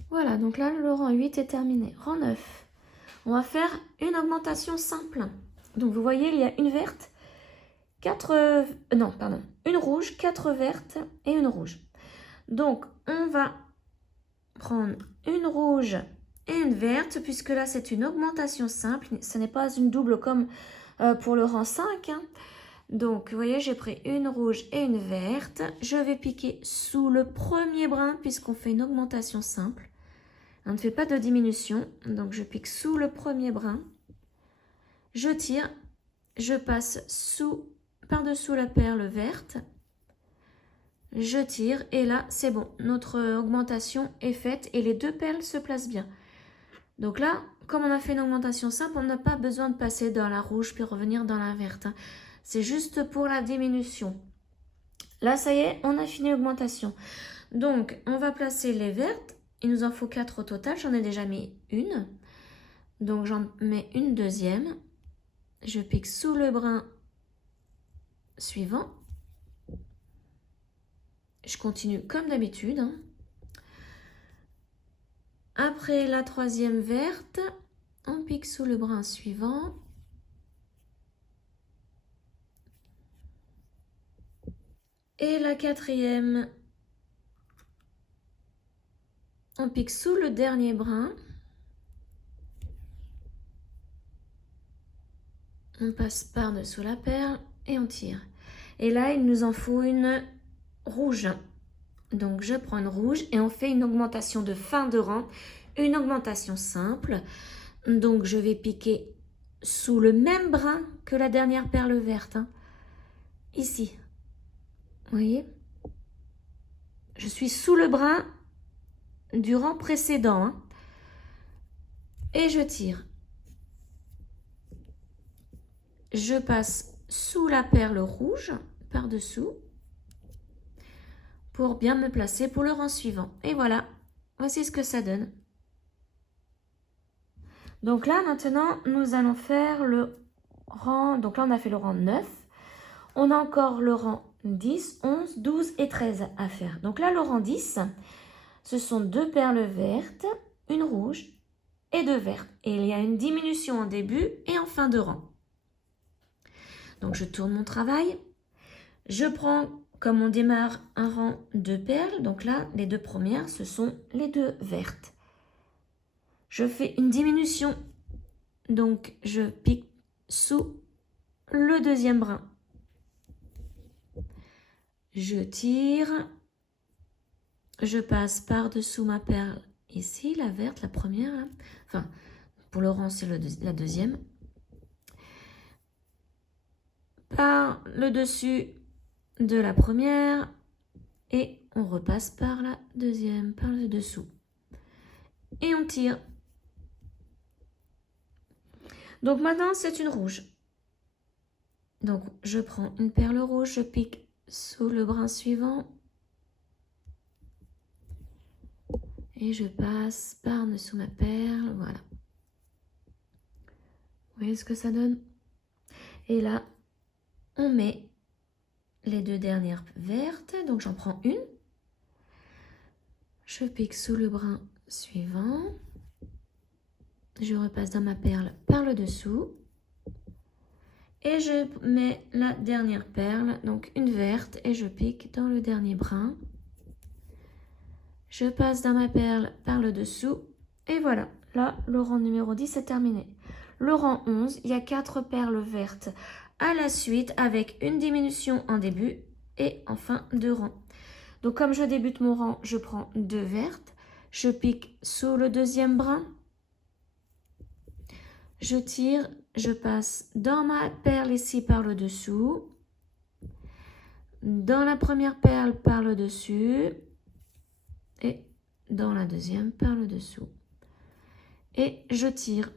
Voilà, donc là, le rang 8 est terminé. Rang 9. On va faire une augmentation simple. Donc, vous voyez, il y a une verte, une rouge, 4 vertes et une rouge. Donc, on va prendre une rouge et une verte, puisque là, c'est une augmentation simple. Ce n'est pas une double comme pour le rang 5, hein. Donc, vous voyez, j'ai pris une rouge et une verte. Je vais piquer sous le premier brin, puisqu'on fait une augmentation simple. On ne fait pas de diminution. Donc, je pique sous le premier brin. Je tire. Je passe par-dessous la perle verte. Je tire et là, c'est bon. Notre augmentation est faite et les 2 perles se placent bien. Donc là, comme on a fait une augmentation simple, on n'a pas besoin de passer dans la rouge puis revenir dans la verte, hein. C'est juste pour la diminution. Là, ça y est, on a fini l'augmentation. Donc, on va placer les vertes. Il nous en faut 4 au total. J'en ai déjà mis une. Donc, j'en mets une deuxième. Je pique sous le brin suivant. je continue comme d'habitude. Hein. Après la troisième verte, on pique sous le brin suivant. Et la quatrième, on pique sous le dernier brin. On passe par-dessous la perle et on tire. Et là, il nous en faut une rouge. Donc, je prends une rouge et on fait une augmentation de fin de rang, une augmentation simple. Donc, je vais piquer sous le même brin que la dernière perle verte. Hein. Ici. Vous voyez? Je suis sous le brin du rang précédent. Hein. Et je tire. Je passe sous la perle rouge, par-dessous, pour bien me placer pour le rang suivant. Et voilà, voici ce que ça donne. Donc là, maintenant, nous allons faire le rang... Donc là, on a fait le rang 9. On a encore le rang 10, 11, 12 et 13 à faire. Donc là, le rang 10, ce sont 2 perles vertes, une rouge et 2 vertes. Et il y a une diminution en début et en fin de rang. Donc, je tourne mon travail. Je prends, comme on démarre, un rang de perles. Donc là, les 2 premières, ce sont les 2 vertes. Je fais une diminution. Donc, je pique sous le deuxième brin. Je tire. Je passe par-dessous ma perle ici, la verte, la première. Là. Enfin, pour le rang, c'est la deuxième. Par le dessus de la première. Et on repasse par la deuxième, par le dessous. Et on tire. Donc maintenant, c'est une rouge. Donc, je prends une perle rouge, je pique sous le brin suivant. Et je passe par-dessous ma perle, voilà. Vous voyez ce que ça donne? Et là, on met les 2 dernières vertes. Donc, j'en prends une. Je pique sous le brin suivant. Je repasse dans ma perle par le dessous. Et je mets la dernière perle, donc une verte, et je pique dans le dernier brin. Je passe dans ma perle par le dessous. Et voilà, là, le rang numéro 10 est terminé. Le rang 11, il y a 4 perles vertes à la suite avec une diminution en début et en fin de rang. Donc, comme je débute mon rang, je prends 2 vertes. Je pique sous le deuxième brin. Je tire, je passe dans ma perle ici par le dessous. Dans la première perle par le dessus. Et dans la deuxième par le dessous. Et je tire.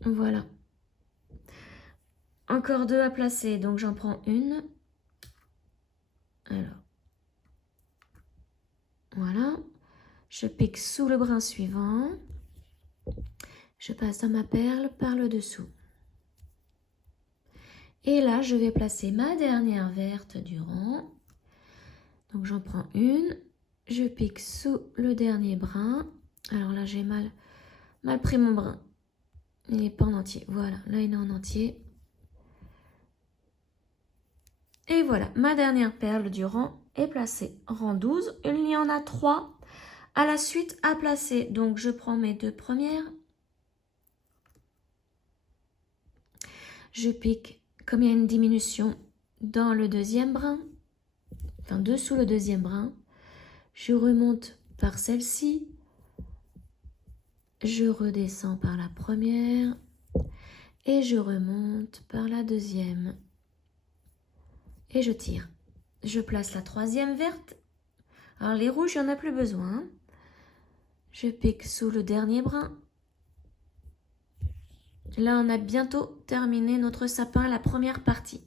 Voilà. Encore 2 à placer, donc j'en prends une. Alors. Voilà. Je pique sous le brin suivant. Je passe dans ma perle par le dessous. Et là, je vais placer ma dernière verte du rang. Donc, j'en prends une. Je pique sous le dernier brin. Alors là, j'ai mal pris mon brin. Il n'est pas en entier. Voilà, là, il est en entier. Et voilà, ma dernière perle du rang est placée. Rang 12, il y en a 3 à la suite à placer. Donc, je prends mes 2 premières. Je pique, comme il y a une diminution dans le deuxième brin, enfin dessous le deuxième brin, je remonte par celle-ci, je redescends par la première et je remonte par la deuxième. Et je tire. Je place la troisième verte. Alors les rouges, il n'y en a plus besoin. Je pique sous le dernier brin. Là, on a bientôt terminé notre sapin, la première partie.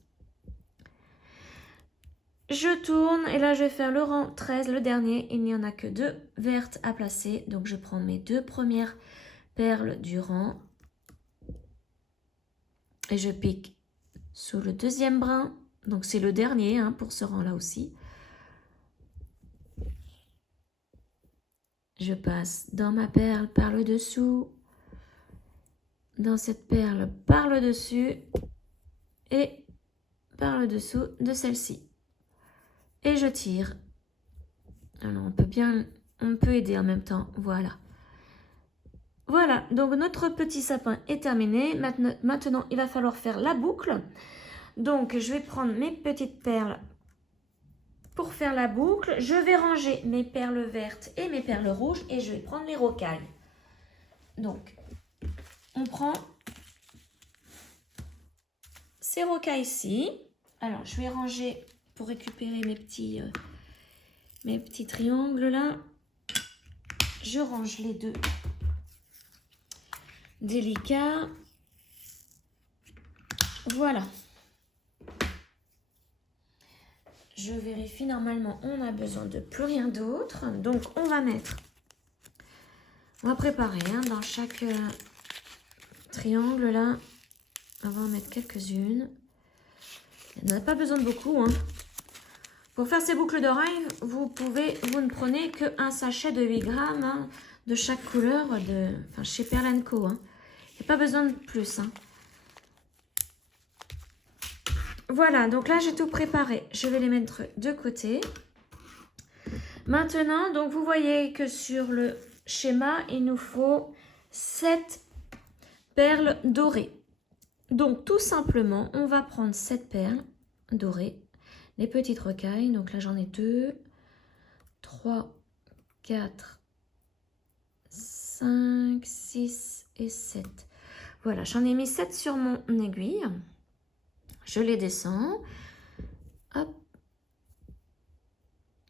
Je tourne et là, je vais faire le rang 13, le dernier. Il n'y en a que 2 vertes à placer. Donc, je prends mes 2 premières perles du rang. Et je pique sous le deuxième brin Donc c'est le dernier hein, pour ce rang-là aussi. Je passe dans ma perle par le dessous, dans cette perle par le dessus et par le dessous de celle-ci. Et je tire. Alors on peut aider en même temps, voilà. Voilà, donc notre petit sapin est terminé. Maintenant, il va falloir faire la boucle. Donc, je vais prendre mes petites perles pour faire la boucle. Je vais ranger mes perles vertes et mes perles rouges et je vais prendre les rocailles. Donc, on prend ces rocailles-ci. Alors, je vais ranger pour récupérer mes petits triangles là. Je range les deux délicats. Voilà. Je vérifie, normalement, on n'a besoin de plus rien d'autre. Donc, on va préparer hein, dans chaque triangle là. On va en mettre quelques-unes. Il n'y en a pas besoin de beaucoup. Hein. Pour faire ces boucles d'oreilles, vous ne prenez qu'un sachet de 8 grammes hein, de chaque couleur chez Pearl & Co. Hein. Il n'y a pas besoin de plus. Hein. Voilà, donc là j'ai tout préparé. Je vais les mettre de côté. Maintenant, donc vous voyez que sur le schéma, il nous faut 7 perles dorées. Donc tout simplement, on va prendre 7 perles dorées, les petites rocailles. Donc là j'en ai 2, 3, 4, 5, 6 et 7. Voilà, j'en ai mis 7 sur mon aiguille. Je les descends. Hop.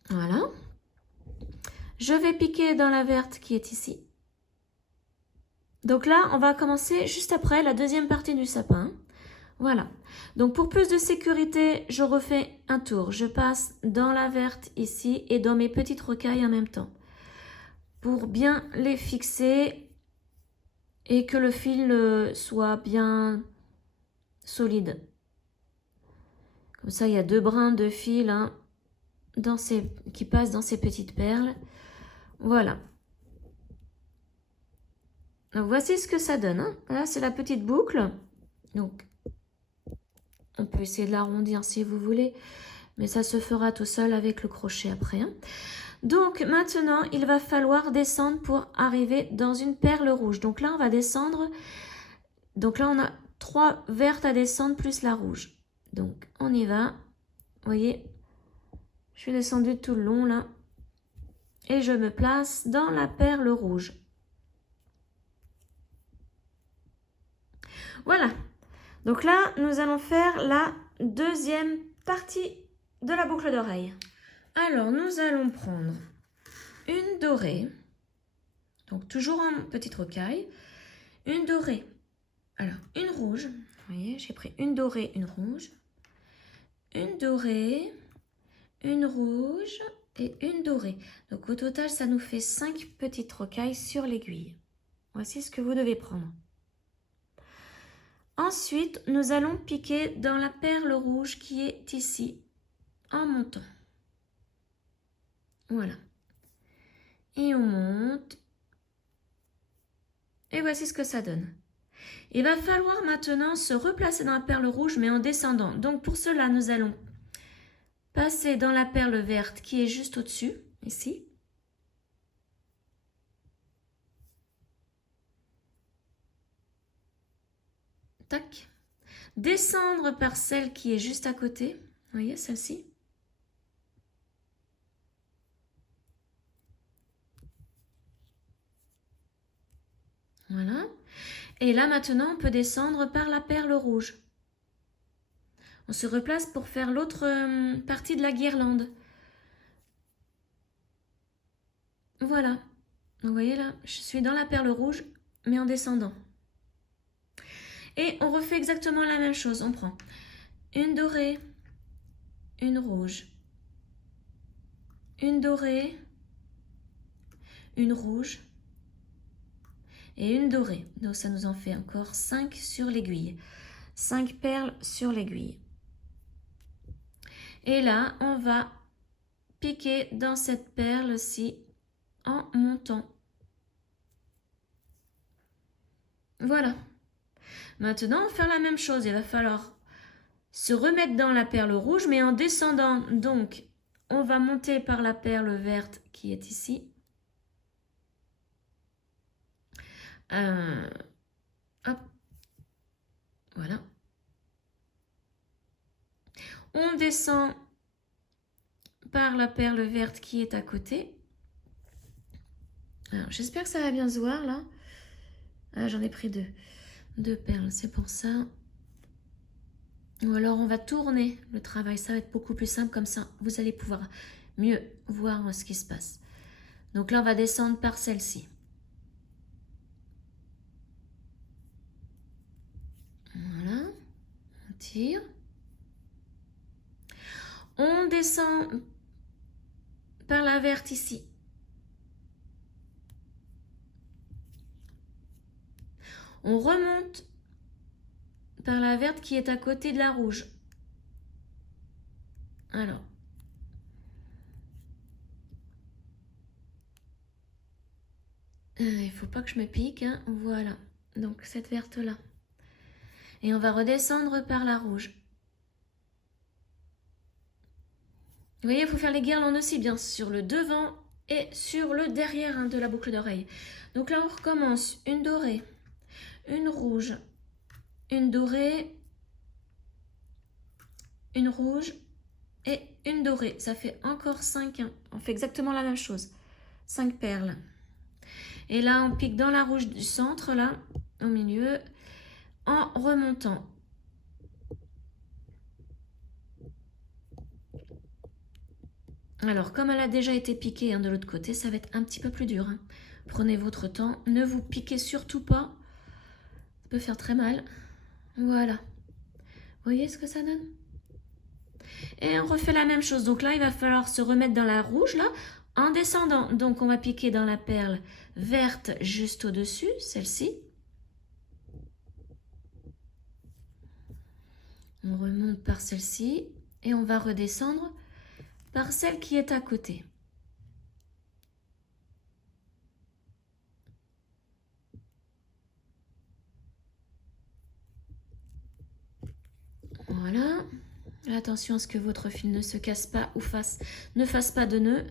Voilà. Je vais piquer dans la verte qui est ici. Donc là, on va commencer juste après la deuxième partie du sapin. Voilà. Donc pour plus de sécurité, je refais un tour. Je passe dans la verte ici et dans mes petites rocailles en même temps. Pour bien les fixer et que le fil soit bien solide. Comme ça, il y a 2 brins de fil hein, qui passent dans ces petites perles. Voilà. Donc, voici ce que ça donne. Hein. Là, c'est la petite boucle. Donc, on peut essayer de l'arrondir si vous voulez. Mais ça se fera tout seul avec le crochet après. Hein. Donc, maintenant, il va falloir descendre pour arriver dans une perle rouge. Donc là, on va descendre. Donc là, on a 3 vertes à descendre plus la rouge. Donc, on y va. Vous voyez, je suis descendue tout le long là. Et je me place dans la perle rouge. Voilà. Donc là, nous allons faire la deuxième partie de la boucle d'oreille. Alors, nous allons prendre une dorée. Donc, toujours en petite rocaille. Une dorée. Alors, une rouge. Vous voyez, j'ai pris une dorée, une rouge. Une dorée, une rouge et une dorée. Donc au total, ça nous fait 5 petites rocailles sur l'aiguille. Voici ce que vous devez prendre. Ensuite, nous allons piquer dans la perle rouge qui est ici, en montant. Voilà. Et on monte. Et voici ce que ça donne. Il va falloir maintenant se replacer dans la perle rouge, mais en descendant. Donc pour cela, nous allons passer dans la perle verte qui est juste au-dessus, ici. Tac. Descendre par celle qui est juste à côté. Vous voyez, celle-ci. Voilà. Et là, maintenant, on peut descendre par la perle rouge. On se replace pour faire l'autre partie de la guirlande. Voilà. Donc, vous voyez là, je suis dans la perle rouge, mais en descendant. Et on refait exactement la même chose. On prend une dorée, une rouge, une dorée, une rouge et une dorée. Donc, ça nous en fait encore 5 sur l'aiguille. 5 perles sur l'aiguille. Et là, on va piquer dans cette perle-ci en montant. Voilà. Maintenant, on va faire la même chose. Il va falloir se remettre dans la perle rouge, mais en descendant. Donc, on va monter par la perle verte qui est ici. Hop. Voilà. On descend par la perle verte qui est à côté. Alors, j'espère que ça va bien se voir là. Ah, j'en ai pris deux perles, c'est pour ça. Ou alors on va tourner le travail, ça va être beaucoup plus simple comme ça. Vous allez pouvoir mieux voir ce qui se passe. Donc là, on va descendre par celle-ci. Voilà, on tire. On descend par la verte ici. On remonte par la verte qui est à côté de la rouge. Alors. Il ne faut pas que je me pique, hein. Voilà. Donc cette verte-là. Et on va redescendre par la rouge. Vous voyez, il faut faire les guirlandes aussi bien sur le devant et sur le derrière de la boucle d'oreille. Donc là, on recommence. Une dorée, une rouge, une dorée, une rouge et une dorée. Ça fait encore 5. Hein. On fait exactement la même chose. 5 perles. Et là, on pique dans la rouge du centre, là, au milieu, en remontant. Alors, comme elle a déjà été piquée de l'autre côté, ça va être un petit peu plus dur. Hein. Prenez votre temps. Ne vous piquez surtout pas. Ça peut faire très mal. Voilà. Vous voyez ce que ça donne? Et on refait la même chose. Donc là, il va falloir se remettre dans la rouge, là, en descendant. Donc, on va piquer dans la perle verte juste au-dessus, celle-ci. On remonte par celle-ci. Et on va redescendre par celle qui est à côté. Voilà. Attention à ce que votre fil ne se casse pas ou ne fasse pas de nœud.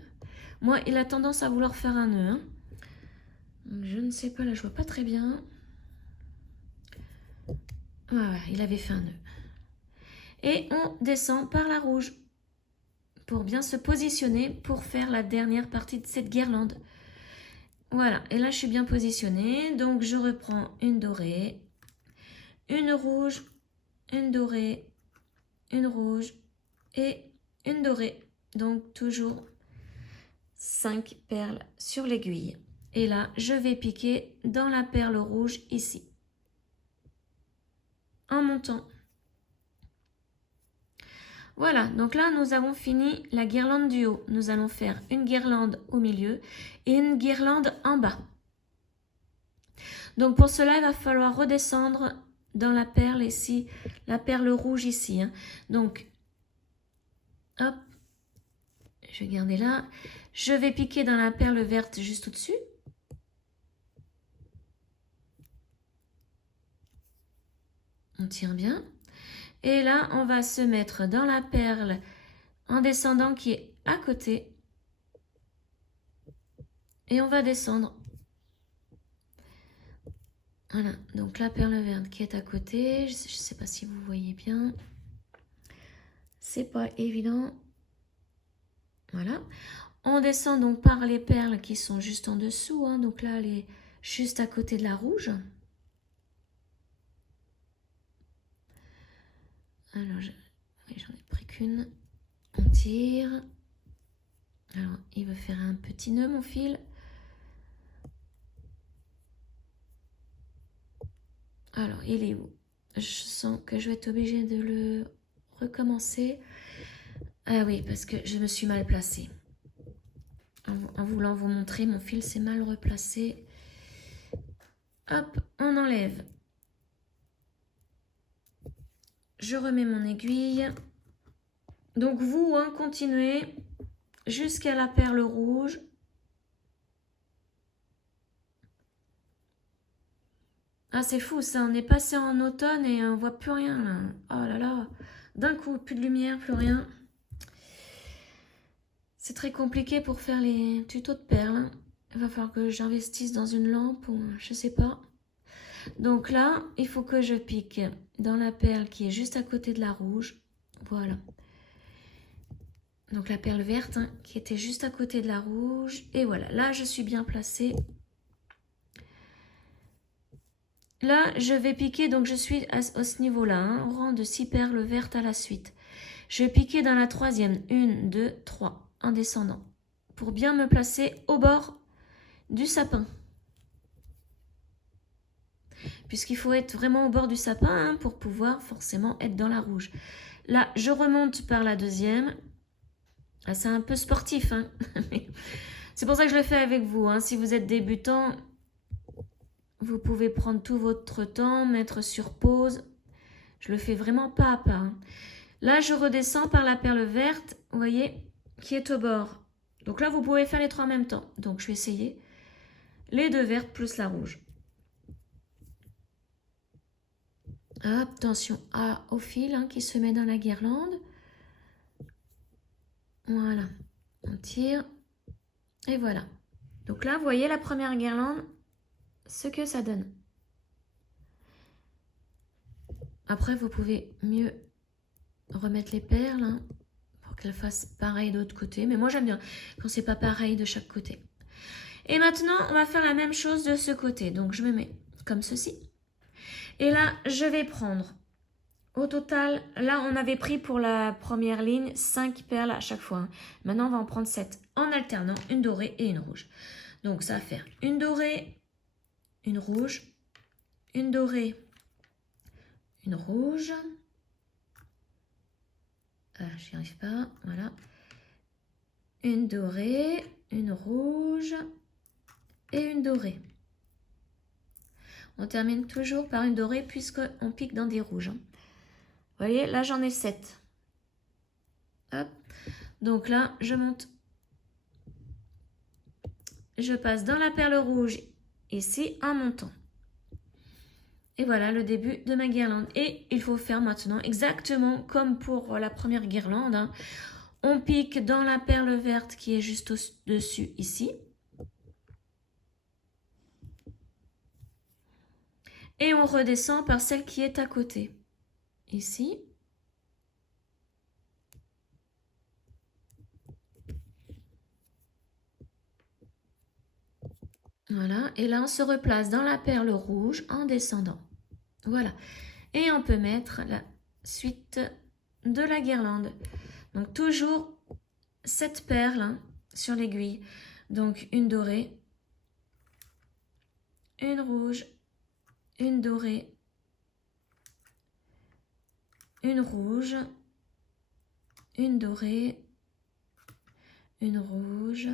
Moi, il a tendance à vouloir faire un nœud. Hein. Donc, je ne sais pas, là, je vois pas très bien. Ouais, il avait fait un nœud. Et on descend par la rouge pour bien se positionner pour faire la dernière partie de cette guirlande. Voilà, et là, je suis bien positionnée. Donc, je reprends une dorée, une rouge, une dorée, une rouge et une dorée. Donc, toujours 5 perles sur l'aiguille. Et là, je vais piquer dans la perle rouge ici. En montant. Voilà, donc là, nous avons fini la guirlande du haut. Nous allons faire une guirlande au milieu et une guirlande en bas. Donc, pour cela, il va falloir redescendre dans la perle ici, la perle rouge ici. Hein. Donc, hop, je vais garder là. Je vais piquer dans la perle verte juste au-dessus. On tire bien. Et là, on va se mettre dans la perle en descendant qui est à côté. Et on va descendre. Voilà, donc la perle verte qui est à côté. Je ne sais pas si vous voyez bien. C'est pas évident. Voilà. On descend donc par les perles qui sont juste en dessous. Hein. Donc là, elle est juste à côté de la rouge. Alors, oui, j'en ai pris qu'une. On tire. Alors, il veut faire un petit nœud, mon fil. Alors, il est où? Je sens que je vais être obligée de le recommencer. Ah oui, parce que je me suis mal placée. En voulant vous montrer, mon fil s'est mal replacé. Hop, on enlève. Je remets mon aiguille. Donc vous, hein, continuez jusqu'à la perle rouge. Ah, c'est fou ça, on est passé en automne et on voit plus rien là. Oh là là, d'un coup, plus de lumière, plus rien. C'est très compliqué pour faire les tutos de perles, hein. Il va falloir que j'investisse dans une lampe ou je sais pas. Donc là, il faut que je pique dans la perle qui est juste à côté de la rouge. Voilà. Donc la perle verte, hein, qui était juste à côté de la rouge. Et voilà, là je suis bien placée. Là, je vais piquer, donc je suis à ce niveau-là, hein, au rang de 6 perles vertes à la suite. Je vais piquer dans la troisième, 1, 2, 3, en descendant, pour bien me placer au bord du sapin. Puisqu'il faut être vraiment au bord du sapin, hein, pour pouvoir forcément être dans la rouge. Là, je remonte par la deuxième. Ah, c'est un peu sportif, hein. C'est pour ça que je le fais avec vous, hein. Si vous êtes débutant, vous pouvez prendre tout votre temps, mettre sur pause. Je le fais vraiment pas à pas, hein. Là, je redescends par la perle verte, vous voyez, qui est au bord. Donc là, vous pouvez faire les trois en même temps. Donc, je vais essayer les deux vertes plus la rouge. Hop, attention au fil, hein, qui se met dans la guirlande. Voilà, on tire. Et voilà. Donc là, vous voyez la première guirlande, ce que ça donne. Après, vous pouvez mieux remettre les perles, hein, pour qu'elles fassent pareil de l'autre côté. Mais moi, j'aime bien quand c'est pas pareil de chaque côté. Et maintenant, on va faire la même chose de ce côté. Donc, je me mets comme ceci. Et là, je vais prendre, au total, là, on avait pris pour la première ligne 5 perles à chaque fois, hein. Maintenant, on va en prendre 7 en alternant une dorée et une rouge. Donc, ça va faire une dorée, une rouge, une dorée, une rouge. J'y arrive pas, voilà. Une dorée, une rouge et une dorée. On termine toujours par une dorée puisqu'on pique dans des rouges, hein. Vous voyez, là j'en ai 7. Hop. Donc là, je monte. Je passe dans la perle rouge ici en montant. Et voilà le début de ma guirlande. Et il faut faire maintenant exactement comme pour la première guirlande, hein. On pique dans la perle verte qui est juste au-dessus ici. Et on redescend par celle qui est à côté. Ici. Voilà. Et là, on se replace dans la perle rouge en descendant. Voilà. Et on peut mettre la suite de la guirlande. Donc, toujours 7 perles, hein, sur l'aiguille. Donc, une dorée, une rouge, une dorée, une rouge, une dorée, une rouge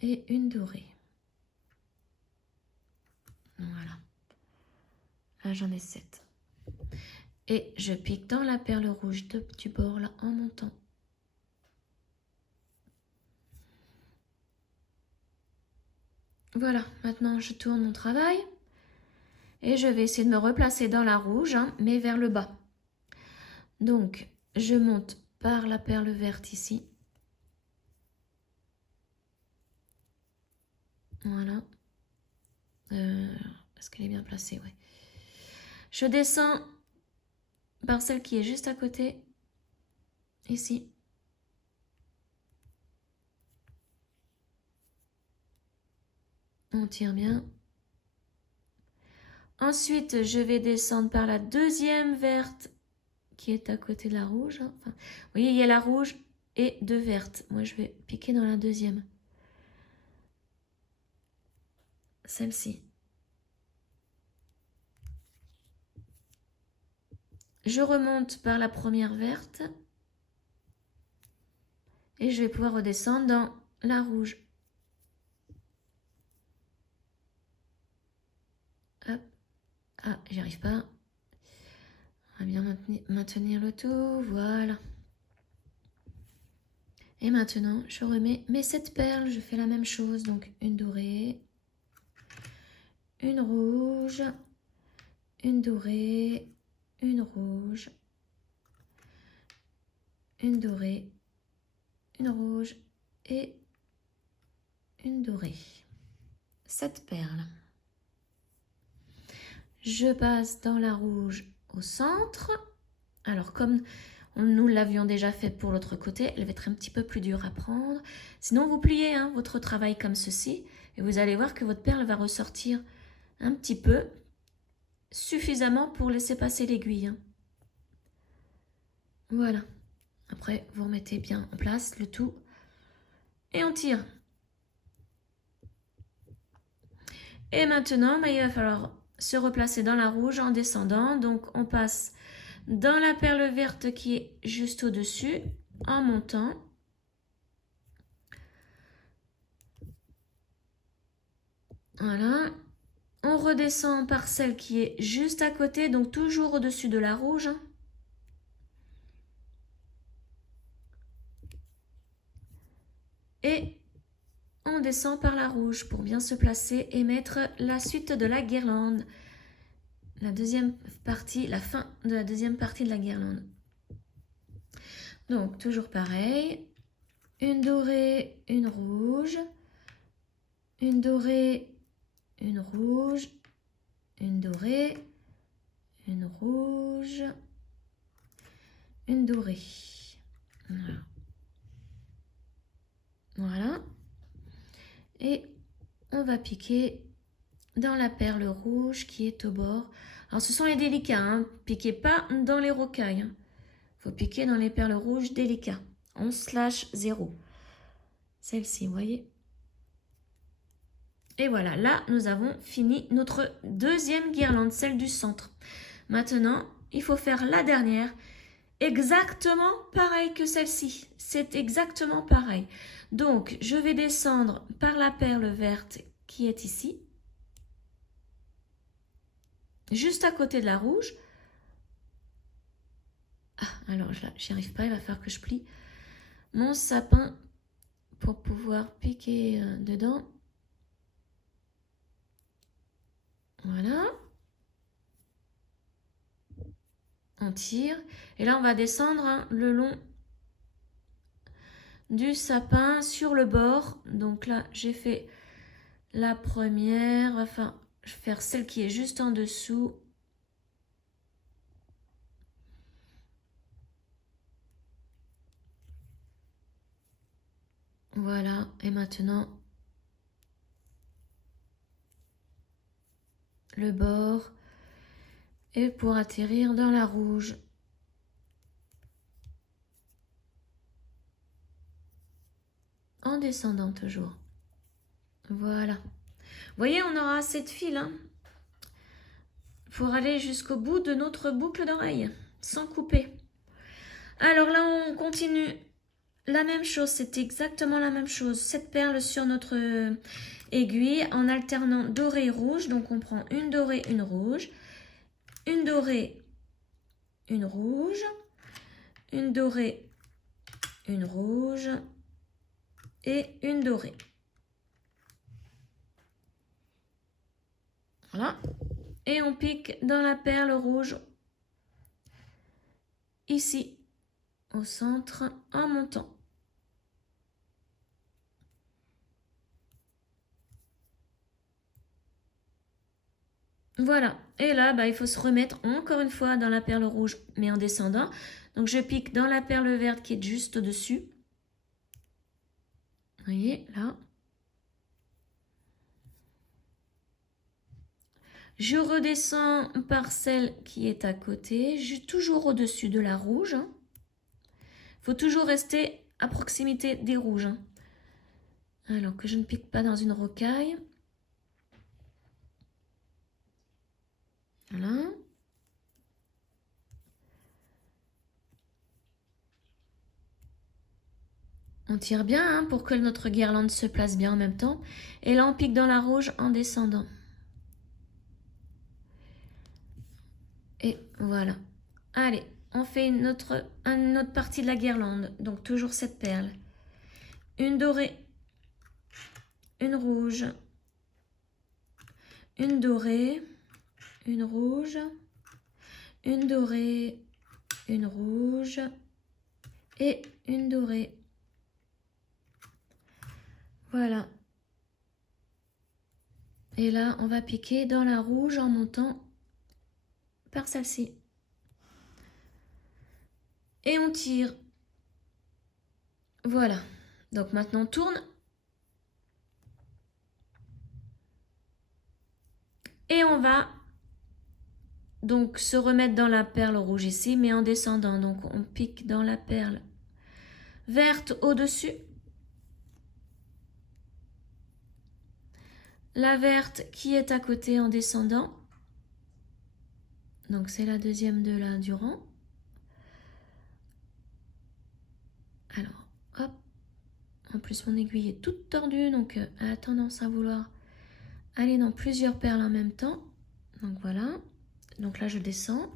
et une dorée. Voilà. Là, j'en ai 7. Et je pique dans la perle rouge du bord, là, en montant. Voilà, maintenant, je tourne mon travail. Et je vais essayer de me replacer dans la rouge, hein, mais vers le bas. Donc, je monte par la perle verte ici. Voilà. Est-ce qu'elle est bien placée? Ouais. Je descends par celle qui est juste à côté, ici. On tire bien. Ensuite, je vais descendre par la deuxième verte qui est à côté de la rouge. Enfin, vous voyez, il y a la rouge et deux vertes. Moi, je vais piquer dans la deuxième. Celle-ci. Je remonte par la première verte. Et je vais pouvoir redescendre dans la rouge. Hop. Ah, j'y arrive pas. On va bien maintenir le tout, voilà. Et maintenant, je remets mes 7 perles, je fais la même chose, donc une dorée, une rouge, une dorée, une rouge, une dorée, une rouge et une dorée. 7 perles. Je passe dans la rouge au centre. Alors comme nous l'avions déjà fait pour l'autre côté, elle va être un petit peu plus dure à prendre. Sinon vous pliez votre travail comme ceci et vous allez voir que votre perle va ressortir un petit peu, suffisamment pour laisser passer l'aiguille. Voilà. Après vous remettez bien en place le tout et on tire. Et maintenant il va falloir se replacer dans la rouge en descendant. Donc on passe dans la perle verte qui est juste au-dessus, en montant. Voilà. On redescend par celle qui est juste à côté, donc toujours au-dessus de la rouge. Et on descend par la rouge pour bien se placer et mettre la suite de la guirlande. La deuxième partie, la fin de la deuxième partie de la guirlande. Donc toujours pareil, une dorée, une rouge, une dorée, une rouge, une dorée, une rouge, une dorée. Voilà. Voilà. Et on va piquer dans la perle rouge qui est au bord. Alors ce sont les délicats, hein. Piquez pas dans les rocailles. Faut piquer dans les perles rouges délicats. 11/0. Celle-ci, vous voyez. Et voilà, là nous avons fini notre deuxième guirlande, celle du centre. Maintenant, il faut faire la dernière, exactement pareil que celle-ci. C'est exactement pareil. Donc, je vais descendre par la perle verte qui est ici, juste à côté de la rouge. Ah, alors là, j'y arrive pas, il va falloir que je plie mon sapin pour pouvoir piquer dedans. Voilà. On tire. Et là, on va descendre le long du sapin sur le bord. Donc là, j'ai fait la première. Enfin, je vais faire celle qui est juste en dessous. Voilà. Et maintenant, le bord. Et pour atterrir dans la rouge. En descendant toujours. Voilà. Vous voyez, on aura assez de fil pour aller jusqu'au bout de notre boucle d'oreille, sans couper. Alors là, on continue la même chose, c'est exactement la même chose. 7 perles sur notre aiguille en alternant doré et rouge. Donc on prend une dorée, une rouge, une dorée, une rouge, une dorée, une rouge et une dorée. Voilà. Et on pique dans la perle rouge, ici, au centre, en montant. Voilà. Et là, il faut se remettre encore une fois dans la perle rouge, mais en descendant. Donc, je pique dans la perle verte qui est juste au-dessus. Vous voyez, là. Je redescends par celle qui est à côté, toujours au-dessus de la rouge. Il faut toujours rester à proximité des rouges. Alors que je ne pique pas dans une rocaille. Voilà. On tire bien pour que notre guirlande se place bien en même temps. Et là, on pique dans la rouge en descendant. Et voilà. Allez, on fait une autre partie de la guirlande. Donc toujours cette perle. Une dorée, une rouge, une dorée, une rouge, une dorée, une rouge et une dorée. Voilà. Et là, on va piquer dans la rouge en montant par celle-ci. Et on tire. Voilà. Donc maintenant, on tourne. Et on va donc se remettre dans la perle rouge ici, mais en descendant. Donc on pique dans la perle verte au-dessus. La verte qui est à côté en descendant. Donc c'est la deuxième de la du rang. Alors, hop. En plus, mon aiguille est toute tordue, donc elle a tendance à vouloir aller dans plusieurs perles en même temps. Donc voilà. Donc là, je descends.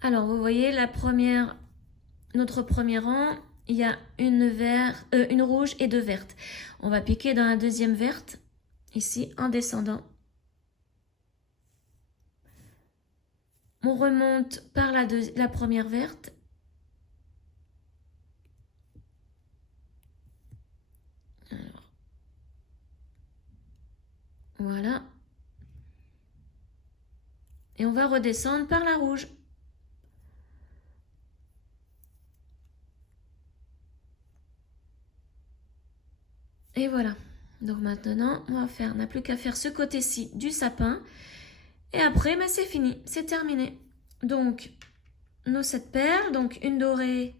Alors, vous voyez, notre premier rang, il y a une rouge et 2 vertes. On va piquer dans la deuxième verte, ici, en descendant. On remonte par la première verte. Alors, voilà. Et on va redescendre par la rouge. Et voilà. Donc maintenant, on n'a plus qu'à faire ce côté-ci du sapin. Et après, ben, c'est fini, c'est terminé. Donc, nos 7 perles, donc une dorée,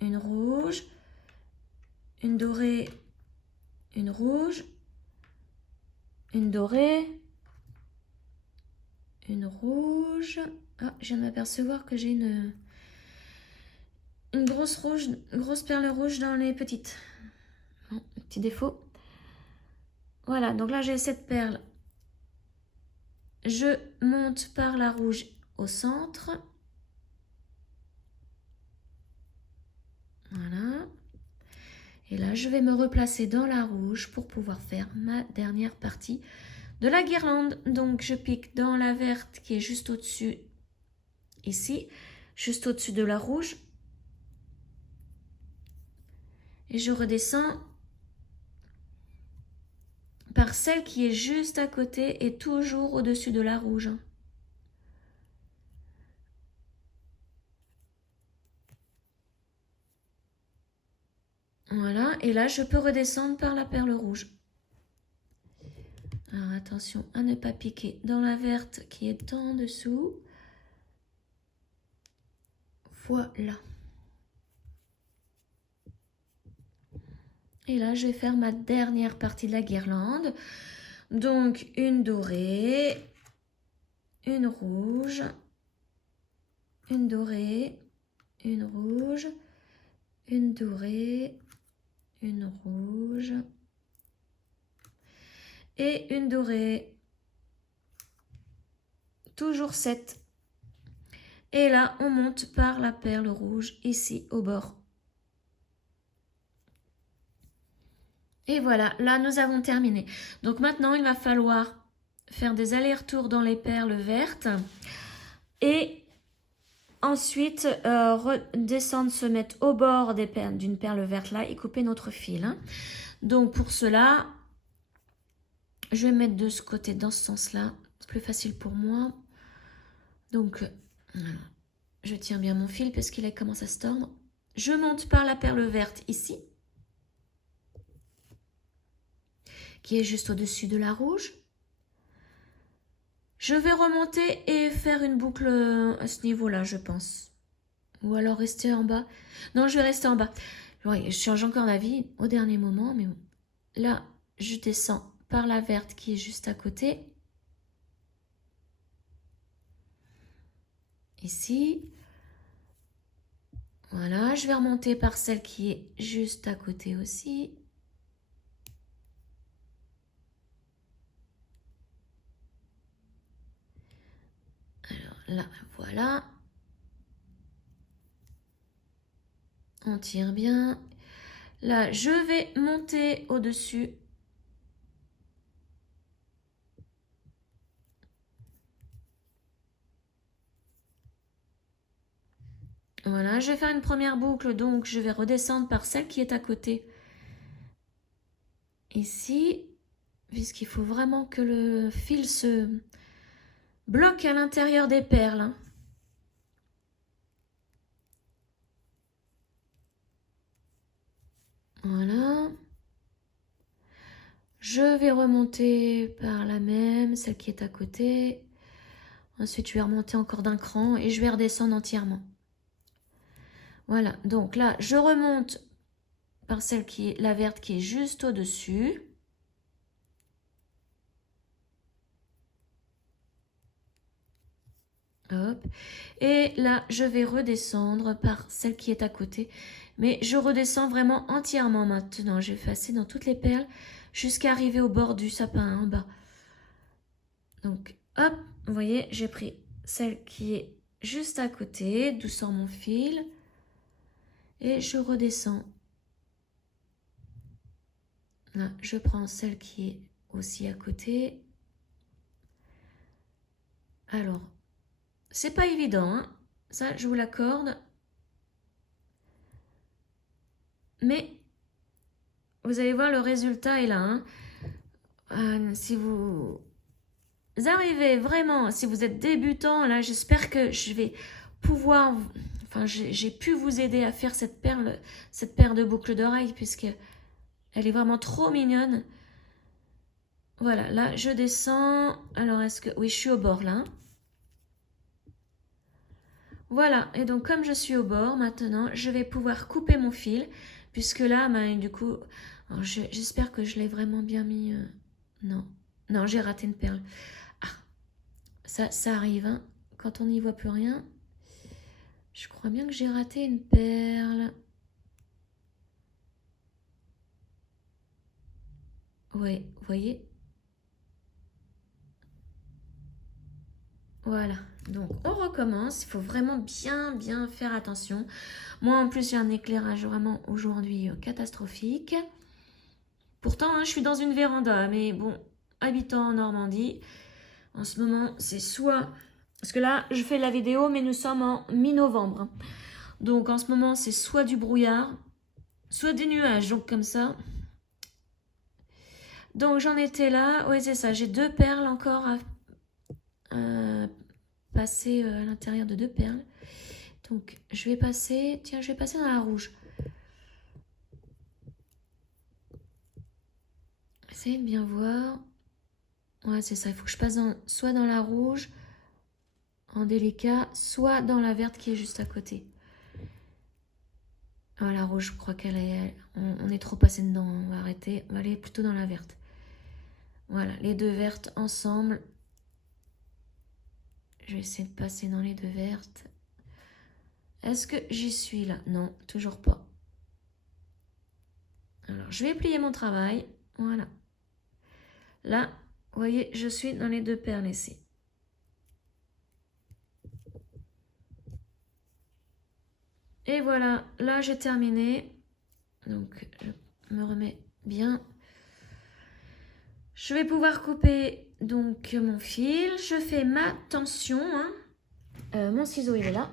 une rouge, une dorée, une rouge, une dorée, une rouge. Ah, je viens de m'apercevoir que j'ai une grosse perle rouge dans les petites. Bon, petit défaut. Voilà, donc là j'ai cette perle. Je monte par la rouge au centre. Voilà. Et là, je vais me replacer dans la rouge pour pouvoir faire ma dernière partie de la guirlande. Donc, je pique dans la verte qui est juste au-dessus, ici, juste au-dessus de la rouge. Et je redescends par celle qui est juste à côté et toujours au-dessus de la rouge. Voilà, et là, je peux redescendre par la perle rouge. Alors, attention à ne pas piquer dans la verte qui est en dessous. Voilà. Et là, je vais faire ma dernière partie de la guirlande. Donc, une dorée, une rouge, une dorée, une rouge, une dorée, une rouge et une dorée. Toujours 7. Et là, on monte par la perle rouge ici au bord. Et voilà, là, nous avons terminé. Donc maintenant, il va falloir faire des allers-retours dans les perles vertes et ensuite redescendre, se mettre au bord d'une perle verte là et couper notre fil. Hein. Donc pour cela, je vais mettre de ce côté dans ce sens-là. C'est plus facile pour moi. Donc, voilà. Je tiens bien mon fil parce qu'il commence à se tordre. Je monte par la perle verte ici, qui est juste au-dessus de la rouge. Je vais remonter et faire une boucle à ce niveau-là, je pense. Ou alors rester en bas. Non, je vais rester en bas. Ouais, je change encore d'avis au dernier moment, mais bon. Là, je descends par la verte qui est juste à côté. Ici. Voilà, je vais remonter par celle qui est juste à côté aussi. Là, voilà. On tire bien. Là, je vais monter au-dessus. Voilà, je vais faire une première boucle, donc je vais redescendre par celle qui est à côté. Ici, puisqu'il faut vraiment que le fil se bloque à l'intérieur des perles. Hein. Voilà. Je vais remonter par la même, celle qui est à côté. Ensuite, je vais remonter encore d'un cran et je vais redescendre entièrement. Voilà, donc là, je remonte par celle qui est la verte qui est juste au-dessus. Hop. Et là, je vais redescendre par celle qui est à côté. Mais je redescends vraiment entièrement maintenant. Je vais effacer dans toutes les perles jusqu'à arriver au bord du sapin en bas. Donc, hop, vous voyez, j'ai pris celle qui est juste à côté, d'où sort mon fil. Et je redescends. Là, je prends celle qui est aussi à côté. Alors, c'est pas évident, hein. Ça, je vous l'accorde. Mais, vous allez voir, le résultat est là. Hein. Si vous arrivez vraiment, si vous êtes débutant, là, j'espère que je vais pouvoir... Enfin, j'ai pu vous aider à faire cette paire de boucles d'oreilles, puisque elle est vraiment trop mignonne. Voilà, là, je descends. Alors, est-ce que... Oui, je suis au bord, là. Voilà, et donc comme je suis au bord, maintenant, je vais pouvoir couper mon fil, puisque là, ben, du coup, j'espère que je l'ai vraiment bien mis. Non, non, j'ai raté une perle. Ah, ça arrive, hein, quand on n'y voit plus rien. Je crois bien que j'ai raté une perle. Ouais, vous voyez? Voilà, donc on recommence, il faut vraiment bien faire attention. Moi en plus j'ai un éclairage vraiment aujourd'hui catastrophique. Pourtant hein, je suis dans une véranda, mais bon, habitant en Normandie, en ce moment c'est soit... Parce que là je fais la vidéo mais nous sommes en mi-novembre. Donc en ce moment c'est soit du brouillard, soit des nuages, donc comme ça. Donc j'en étais là, ouais c'est ça, j'ai 2 perles encore à passer à l'intérieur de 2 perles. Donc je vais passer, tiens je vais passer dans la rouge. Essayez de bien voir. Ouais c'est ça, il faut que je passe soit dans la rouge, en délicat, soit dans la verte qui est juste à côté. Ah, la rouge je crois qu'elle est... On est trop passé dedans, on va arrêter. On va aller plutôt dans la verte. Voilà, les 2 vertes ensemble. Je vais essayer de passer dans les 2 vertes. Est-ce que j'y suis là? Non, toujours pas. Alors, je vais plier mon travail. Voilà. Là, vous voyez, je suis dans les 2 perles ici. Et voilà, là j'ai terminé. Donc, je me remets bien. Je vais pouvoir couper donc mon fil. Je fais ma tension. Hein. Mon ciseau, il est là.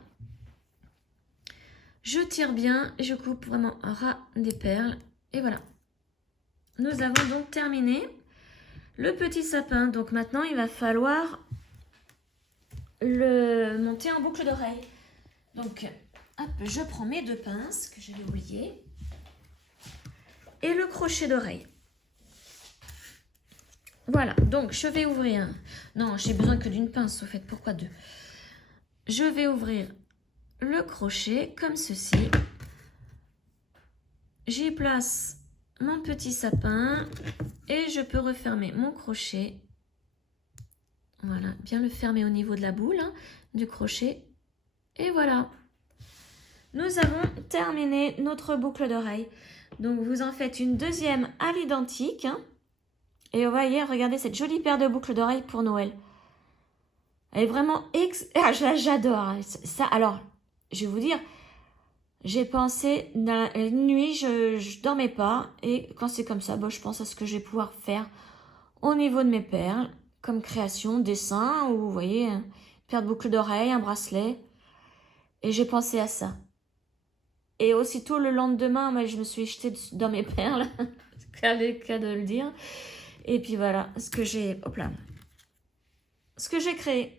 Je tire bien et je coupe vraiment à ras des perles. Et voilà. Nous avons donc terminé le petit sapin. Donc maintenant, il va falloir le monter en boucle d'oreille. Donc, hop, je prends mes 2 pinces que j'avais oubliées. Et le crochet d'oreille. Voilà, donc je vais ouvrir. Non, j'ai besoin que d'une pince, au fait. Pourquoi 2? Je vais ouvrir le crochet comme ceci. J'y place mon petit sapin et je peux refermer mon crochet. Voilà, bien le fermer au niveau de la boule hein, du crochet. Et voilà. Nous avons terminé notre boucle d'oreille. Donc vous en faites une deuxième à l'identique. Hein, et vous voyez, regardez cette jolie paire de boucles d'oreilles pour Noël. Elle est vraiment j'adore. Ça, alors, je vais vous dire, j'ai pensé, dans la nuit, je dormais pas. Et quand c'est comme ça, bon, je pense à ce que je vais pouvoir faire au niveau de mes perles, comme création, dessin, ou vous voyez, une paire de boucles d'oreilles, un bracelet. Et j'ai pensé à ça. Et aussitôt, le lendemain, moi, je me suis jetée dans mes perles. C'est cas de le dire. Et puis voilà, ce que j'ai... Hop là. Ce que j'ai créé.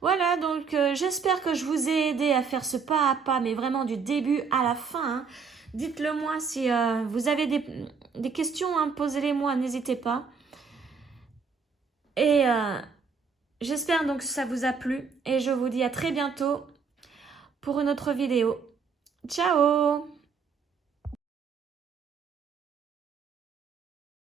Voilà, donc j'espère que je vous ai aidé à faire ce pas à pas, mais vraiment du début à la fin. Hein. Dites-le moi si vous avez des questions, hein, posez-les moi, n'hésitez pas. Et j'espère donc que ça vous a plu. Et je vous dis à très bientôt pour une autre vidéo. Ciao!